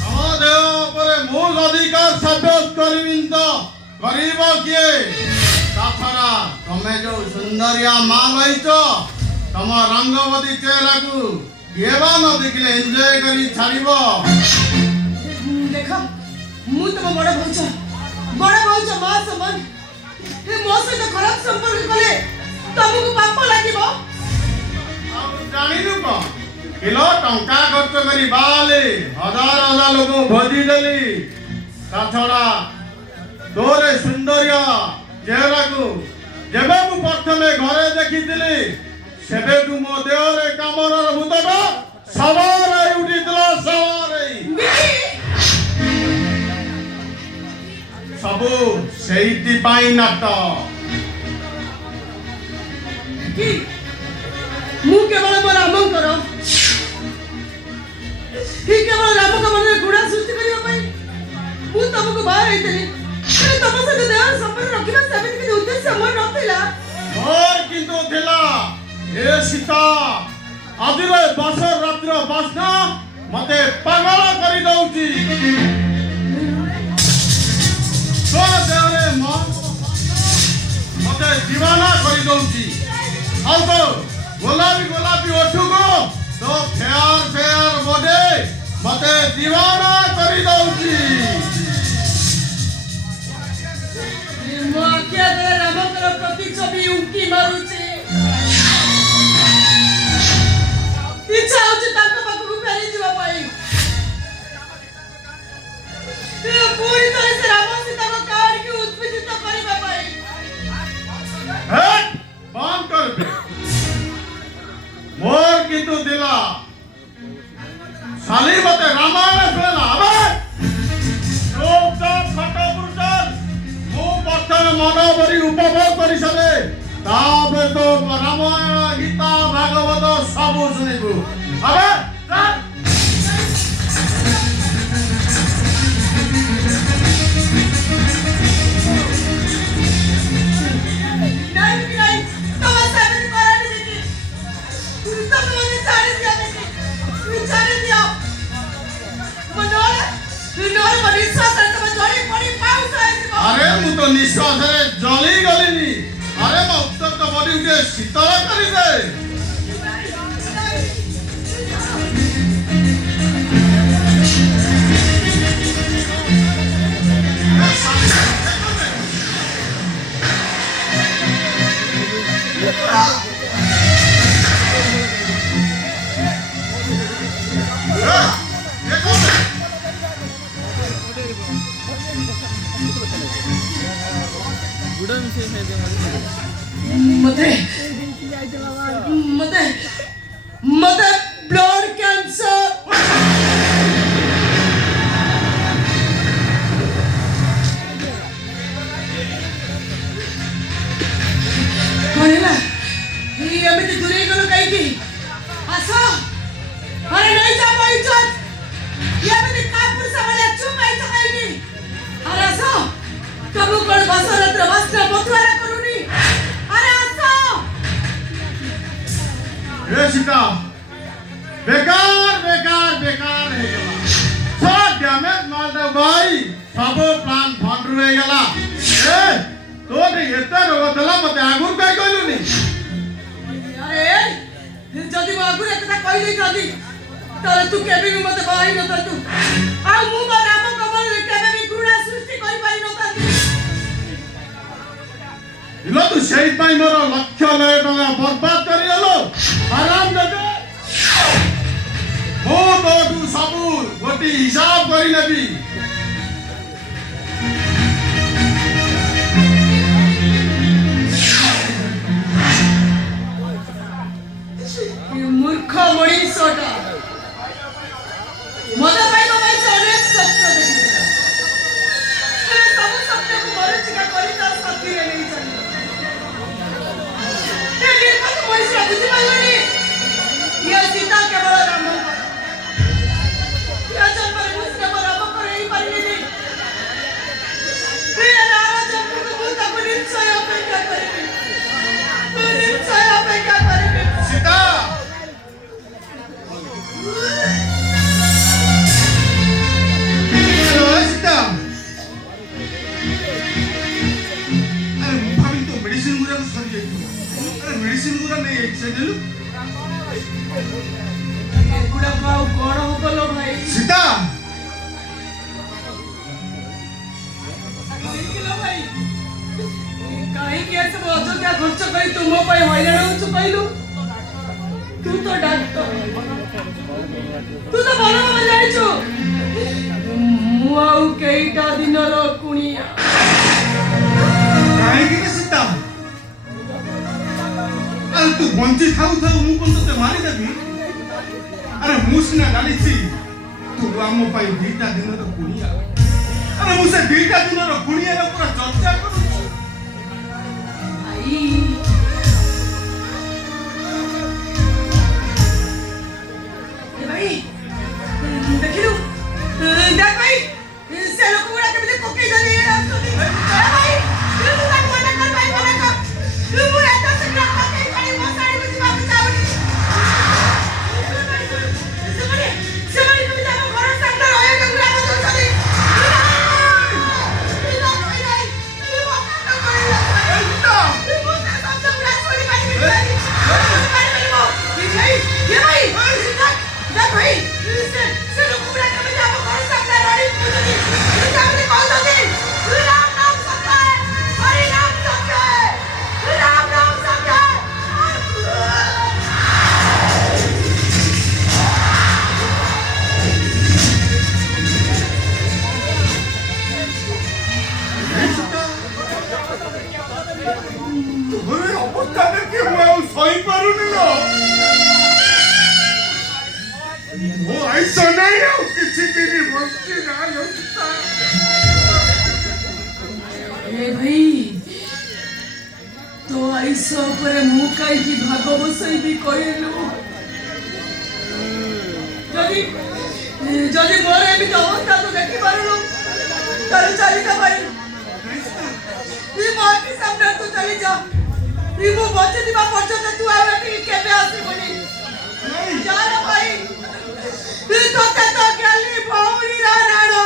तम देह पर मूल अधिकार साब्यस्त करिबिन तो करिबो किए ताछड़ा तमे जो सुंदरिया मां लइच तम रंगवती चेहरा को केवा न देखले एंजॉय करी छाड़िबो देखो मु तुम बड़ भौज मां समान हे मो से खराब संपर्क कले तुमको पाप लागिबो जानिनु को किलो टंका खर्च करी बाले हजार हजार लोग भोजी देली ताछड़ा तोरे सुंदरिया चेहरा को जेबे मु प्रथमे घरे देखिथिली सेबेटु मो देहरे कामनार भूतटा सवार उठितला सवार सबु सेइति पाई नाट कि मु केवल मोर राम करो कि केवल राम का मन में गुणा सृष्टि करियो पई मु तुमको बाहर आइतली अरे तुम से देवर संपर्क रखिबा समिति के उद्देश्य मोर नथिला और किंतु थिला ए सीता आदिरे बासर रात्र बासना मते पागल करी दउची तो देहरे मन मते दीवाना करी दउची आउ तो गोलापी ओठुको तो फेयर बडे मते दीवाना करी दउची मो क्या दे राम का प्रति छवि उंकी मारुची इच्छा होची ताका पाखु फेरी जीवा पाई ए पूरी तरह से राम सीता को काट के उत्पीड़ित करिबा पाई हट बंद कर दे मोर किंतु दिला साली मते रामायण सुना अबे लोक सब फटा पुरचल मु बर्तन मनोबरी उपभोग करि सले ताबे तो रामायण गीता भागवत सब सुनिबु अबे चल नहीं तुम साबित कराने देखी तुम मुझे छाड़ दिया देखी छाड़ दिया मनोर विश्वास है तुम जोड़ी पड़ी पाऊ साइज अरे मु तो निश्वास रे जली गलिनी अरे म उत्तर तो बडी उठे शीतल करी दे मते मते मते ब्लड कैंसर कहेला ये अमित दूरे गलो काई की आसो अरे नहीं जा पाई चल ये अमित कापुर सामने चुप आई तो काई की अरे सब प्लान फंड रह गला ए तो एते रोग देला मते आगुर काई कहलुनी अरे जदि मो आगुर एकटा कहि दे जदि ताले तू केबे भी मते बाई न तू आ मु बा राम कमल केबे भी घृणा सृष्टि करि पारि न तू इलो तू सेई पाई मोर लक्ष्य लय टका बर्बाद करि हलो आराम दे हो तो तू सबु गोटी हिसाब करि लेबी मूर्ख मणिषटा मद पाइबा ପାଇଁ ସେ ଅନେକ ସ୍ୱପ୍ନ ଦେଖିଥିଲା ହେଲେ ସବୁ ସ୍ୱପ୍ନକୁ ମରୀଚିକା କରି ତା ସାଥିରେ ନେଇ ଚାଲିଲା ଏ ନିର୍ବାକ ମଣିଷ ବୁଝିପାରିଲନି ଇଏ ସୀତା କେବଳ ରାମଙ୍କର ଇଏ ଜନ୍ମରେ ମୁଁ କେବଳ ରାମଙ୍କର ହେଇପାରିବିନି ଇଏ ରାମ ଜନ୍ମକୁ ମୁଁ ତାକୁ ନିଶ୍ଚୟ ଅପେକ୍ଷା କରିବି ମୁଁ ନିଶ୍ଚୟ ଅପେକ୍ଷା କରିବି सीता सीता अरे भाभी तो मेडिसिन गुरा को सरी जाई अरे मेडिसिन गुरा नहीं एक से देलु एगुड़ा पाऊ कोण होबलो भाई सीता देखिलो भाई काहे के सब अयोध्या खर्च करी तुम ପାଇଁ ହଇରାଣ ହଉଛୁ କହିଲୁ तू तो डॉक्टर तू तो ଭଲ ଭଲ ଜାଣିଛୁ ମୁଁ ଆଉ କେଇଟା ଦିନର କୁଣିଆ काहे की सीता अरे तू बंची खाऊ था मु कोन ते मारी देबी अरे मुसना गालीची तू आम पाई दीटा दिन रो कुनिया अरे मुसे दीटा दिन रो कुनिया रो पूरा चर्चा करू भाई ए भाई देखिलु देख भाई से लोक गुड़ा केमिति कोके जनी आछथि ए भाई तू ताक मना कर भाई मना कर तू मुरा तो से कोके खाली मसाड़ी बुझी बाबू चाउनी समझ तुम जाओ घर सामने रहे के गुड़ा तो चली अरे अवस्था देखि मु आ सही पारुनी नो ओ ऐसा नहीं हो किसी दिन बंची ना लगता ए भाई तो ऐसो पर मु काई की भाग बसई भी कहलु जदी जदी मोर एमि अवस्था तो देखि पारलु तर चली का भाई ई मां के सामने तू चली जा ई मु बचे दिबा पर्यंत तू आवे कि केबे आसीबनी जा रे भाई ई तो गेली भौरी रा नाडो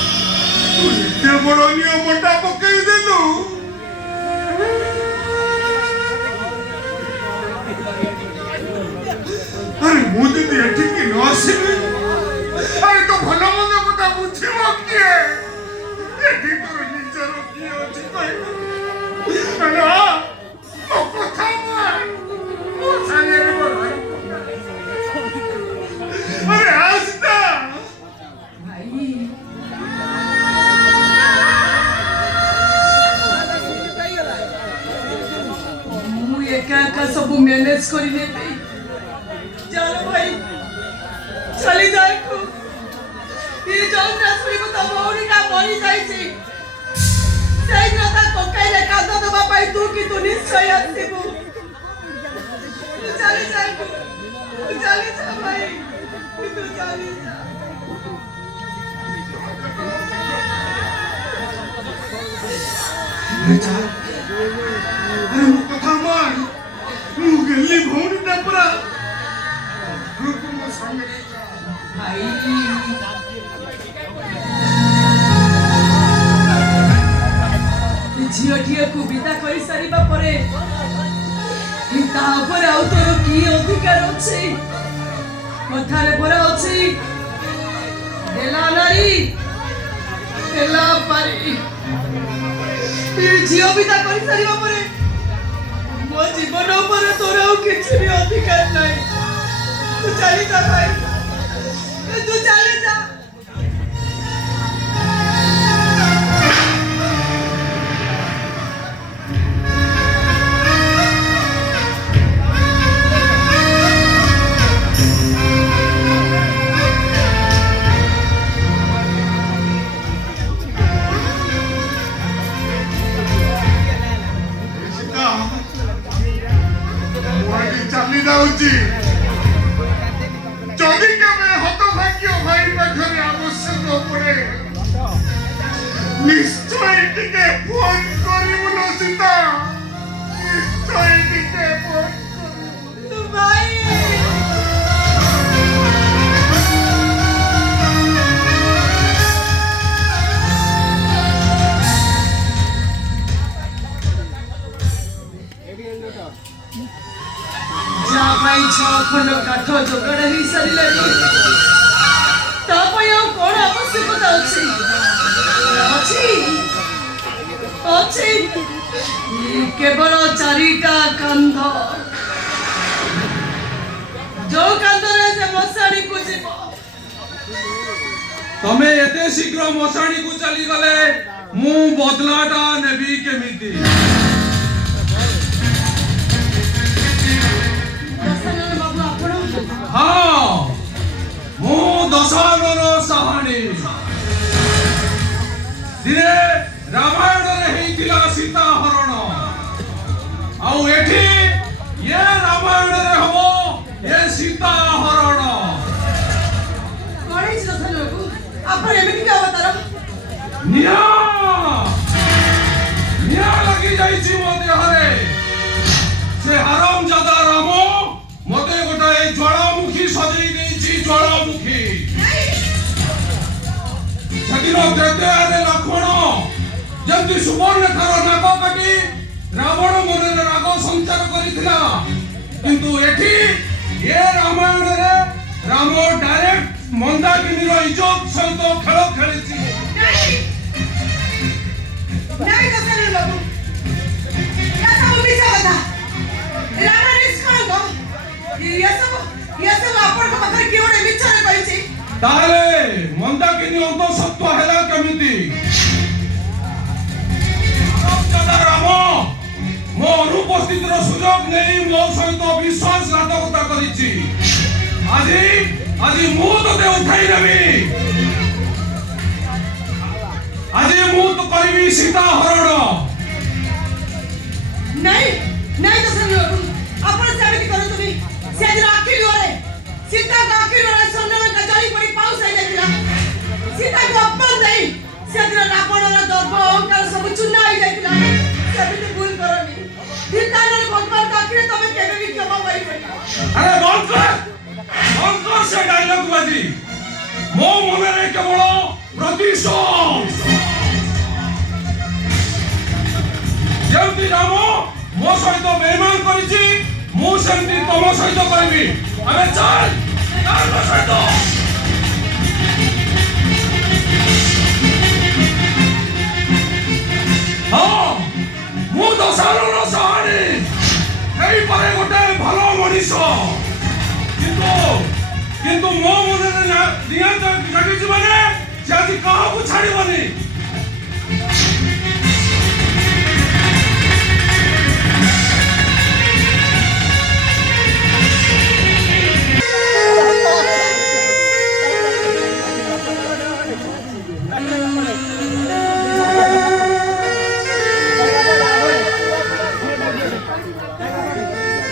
इतने बड़ो नियम मोटा पकई देलु अरे मुझे तो ये ठीक की नौसिबी अरे तो भला मन्द कथा बुझी मांगी है ये ठीक करो नीचे रोकी है ठीक है अरे हाँ तो कथा मार वो साले ने बोला अरे आस्था भाई मु एका एका सब मैनेज करी लेबे चलो भाई चली जाए को ये जौना सुरी को तो भौरी का मरी जाई छी सेई नता कोकाई ले कांदा दबा पाई तू की तू निश्चय आसीबू चली जाए को चली जा भाई तू चली जा बेटा अरे मो कथा मान मु गेली भौणी टापरा रुक मो संगे भाई झीटिया को विदा कर सारिबा परे तापर आउ तोर की अधिकार अछि कथारे परे अछि देला नारी देला पारी झील विदा कर सारिबा परे मो जीवन पर तोर आउ किछि भी अधिकार नाही तू चली जा भाई तू चली जा चली जाऊची जदि केवे हतभाग्य भाई पाखरे आवश्यक पड़े निश्चय टिके फोन करिबुलो सीता निश्चय टिके फोन करिबुलो भाई जापाई छखंड काठ जोगाड़ ही सारिलानी तापाई आ कोन आवश्यकता अछि अछि केवल चारिटा कंध जो कंधरे से मशाणी को जीव तमे एते शीघ्र मशाणी को चली गले मु बदलाटा नेबी केमिति हाँ मु दशानन साहानी दिने रामायण रे हेतिला सीता हरण आउ एठी ये रामायण रे हो ये सीता हरण कोणी दशानन बाबू आपण एमिति के अवतार निया निया लगी जाईची मो देहरे से हरामजादा रामो मते गोटाए ज्वालामुखी सजई देइची ज्वालामुखी सकिनो देते आरे लक्ष्मण जंती सुवर्णेखार नाग काटी रावण मनरे राग संचार करिथिला किंतु एठी ये रामायण रे राम डायरेक्ट मंदाकिनीर इज्जत सहित खेल खेलिछि नहीं दशानन बाबू या सब मिছা কথা राम निष्कलंक ये सब आपण को पाखरे के ओडे विचार करिछि ताले मंदाकिनी अंतसत्व हैला केमिति राम मो अनुपस्थितिर सुयोग नहीं मो सहित विश्वासघातकता करिछि আজি আজি मु तोते उठाई नेबी আজি मु तो करबी सीता हरण नहीं नहीं दशानन बाबू आपण सेमिति करू तुमी से दिन आखिर ओरे सीता का आखिर ओरे सोना में गजली पड़ी पाउस आई जातिला सीता को अपमान नहीं से दिन रावण रा दर्प अहंकार सब चुना आई जातिला सेमिति भूल करनी सीतानर भगवान का आखिर तमे केबे भी क्षमा करि पड़ी अरे बंद कर से डायलॉग बाजी मो मन रे केवल प्रतिशोध जेमती राम मो सहित बेईमान करिछि मु सेमती तम सहित करबी अबे चल मो सहित हाँ मु दशानन साहानी एई पारे गोटे भलो मनीष किंतु मो मन दिया जगिछि माने से आज काहाकू छाड़िबनी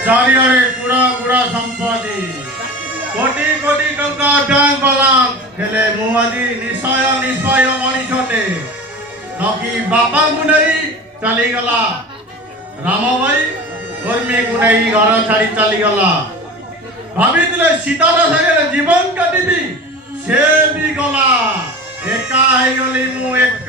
चारियारे पूरा पूरा संपत्ति कोटी कोटी टंका बैंक बालांस हेले मुआदी निश्चय निश्चय मनीषटे नकी बापा को नहीं चली गला ରାମଭାଇ କର୍ମୀକୁ ନେଇ ଘର ଛାଡ଼ି ଚାଲିଗଲା। ଭାବିଥିଲେ ସୀତାର ସାଙ୍ଗରେ ଜୀବନ କାଟିବି, ସେ ବି ଗଲା। ଏକା ହେଇଗଲି ମୁଁ ଏକା।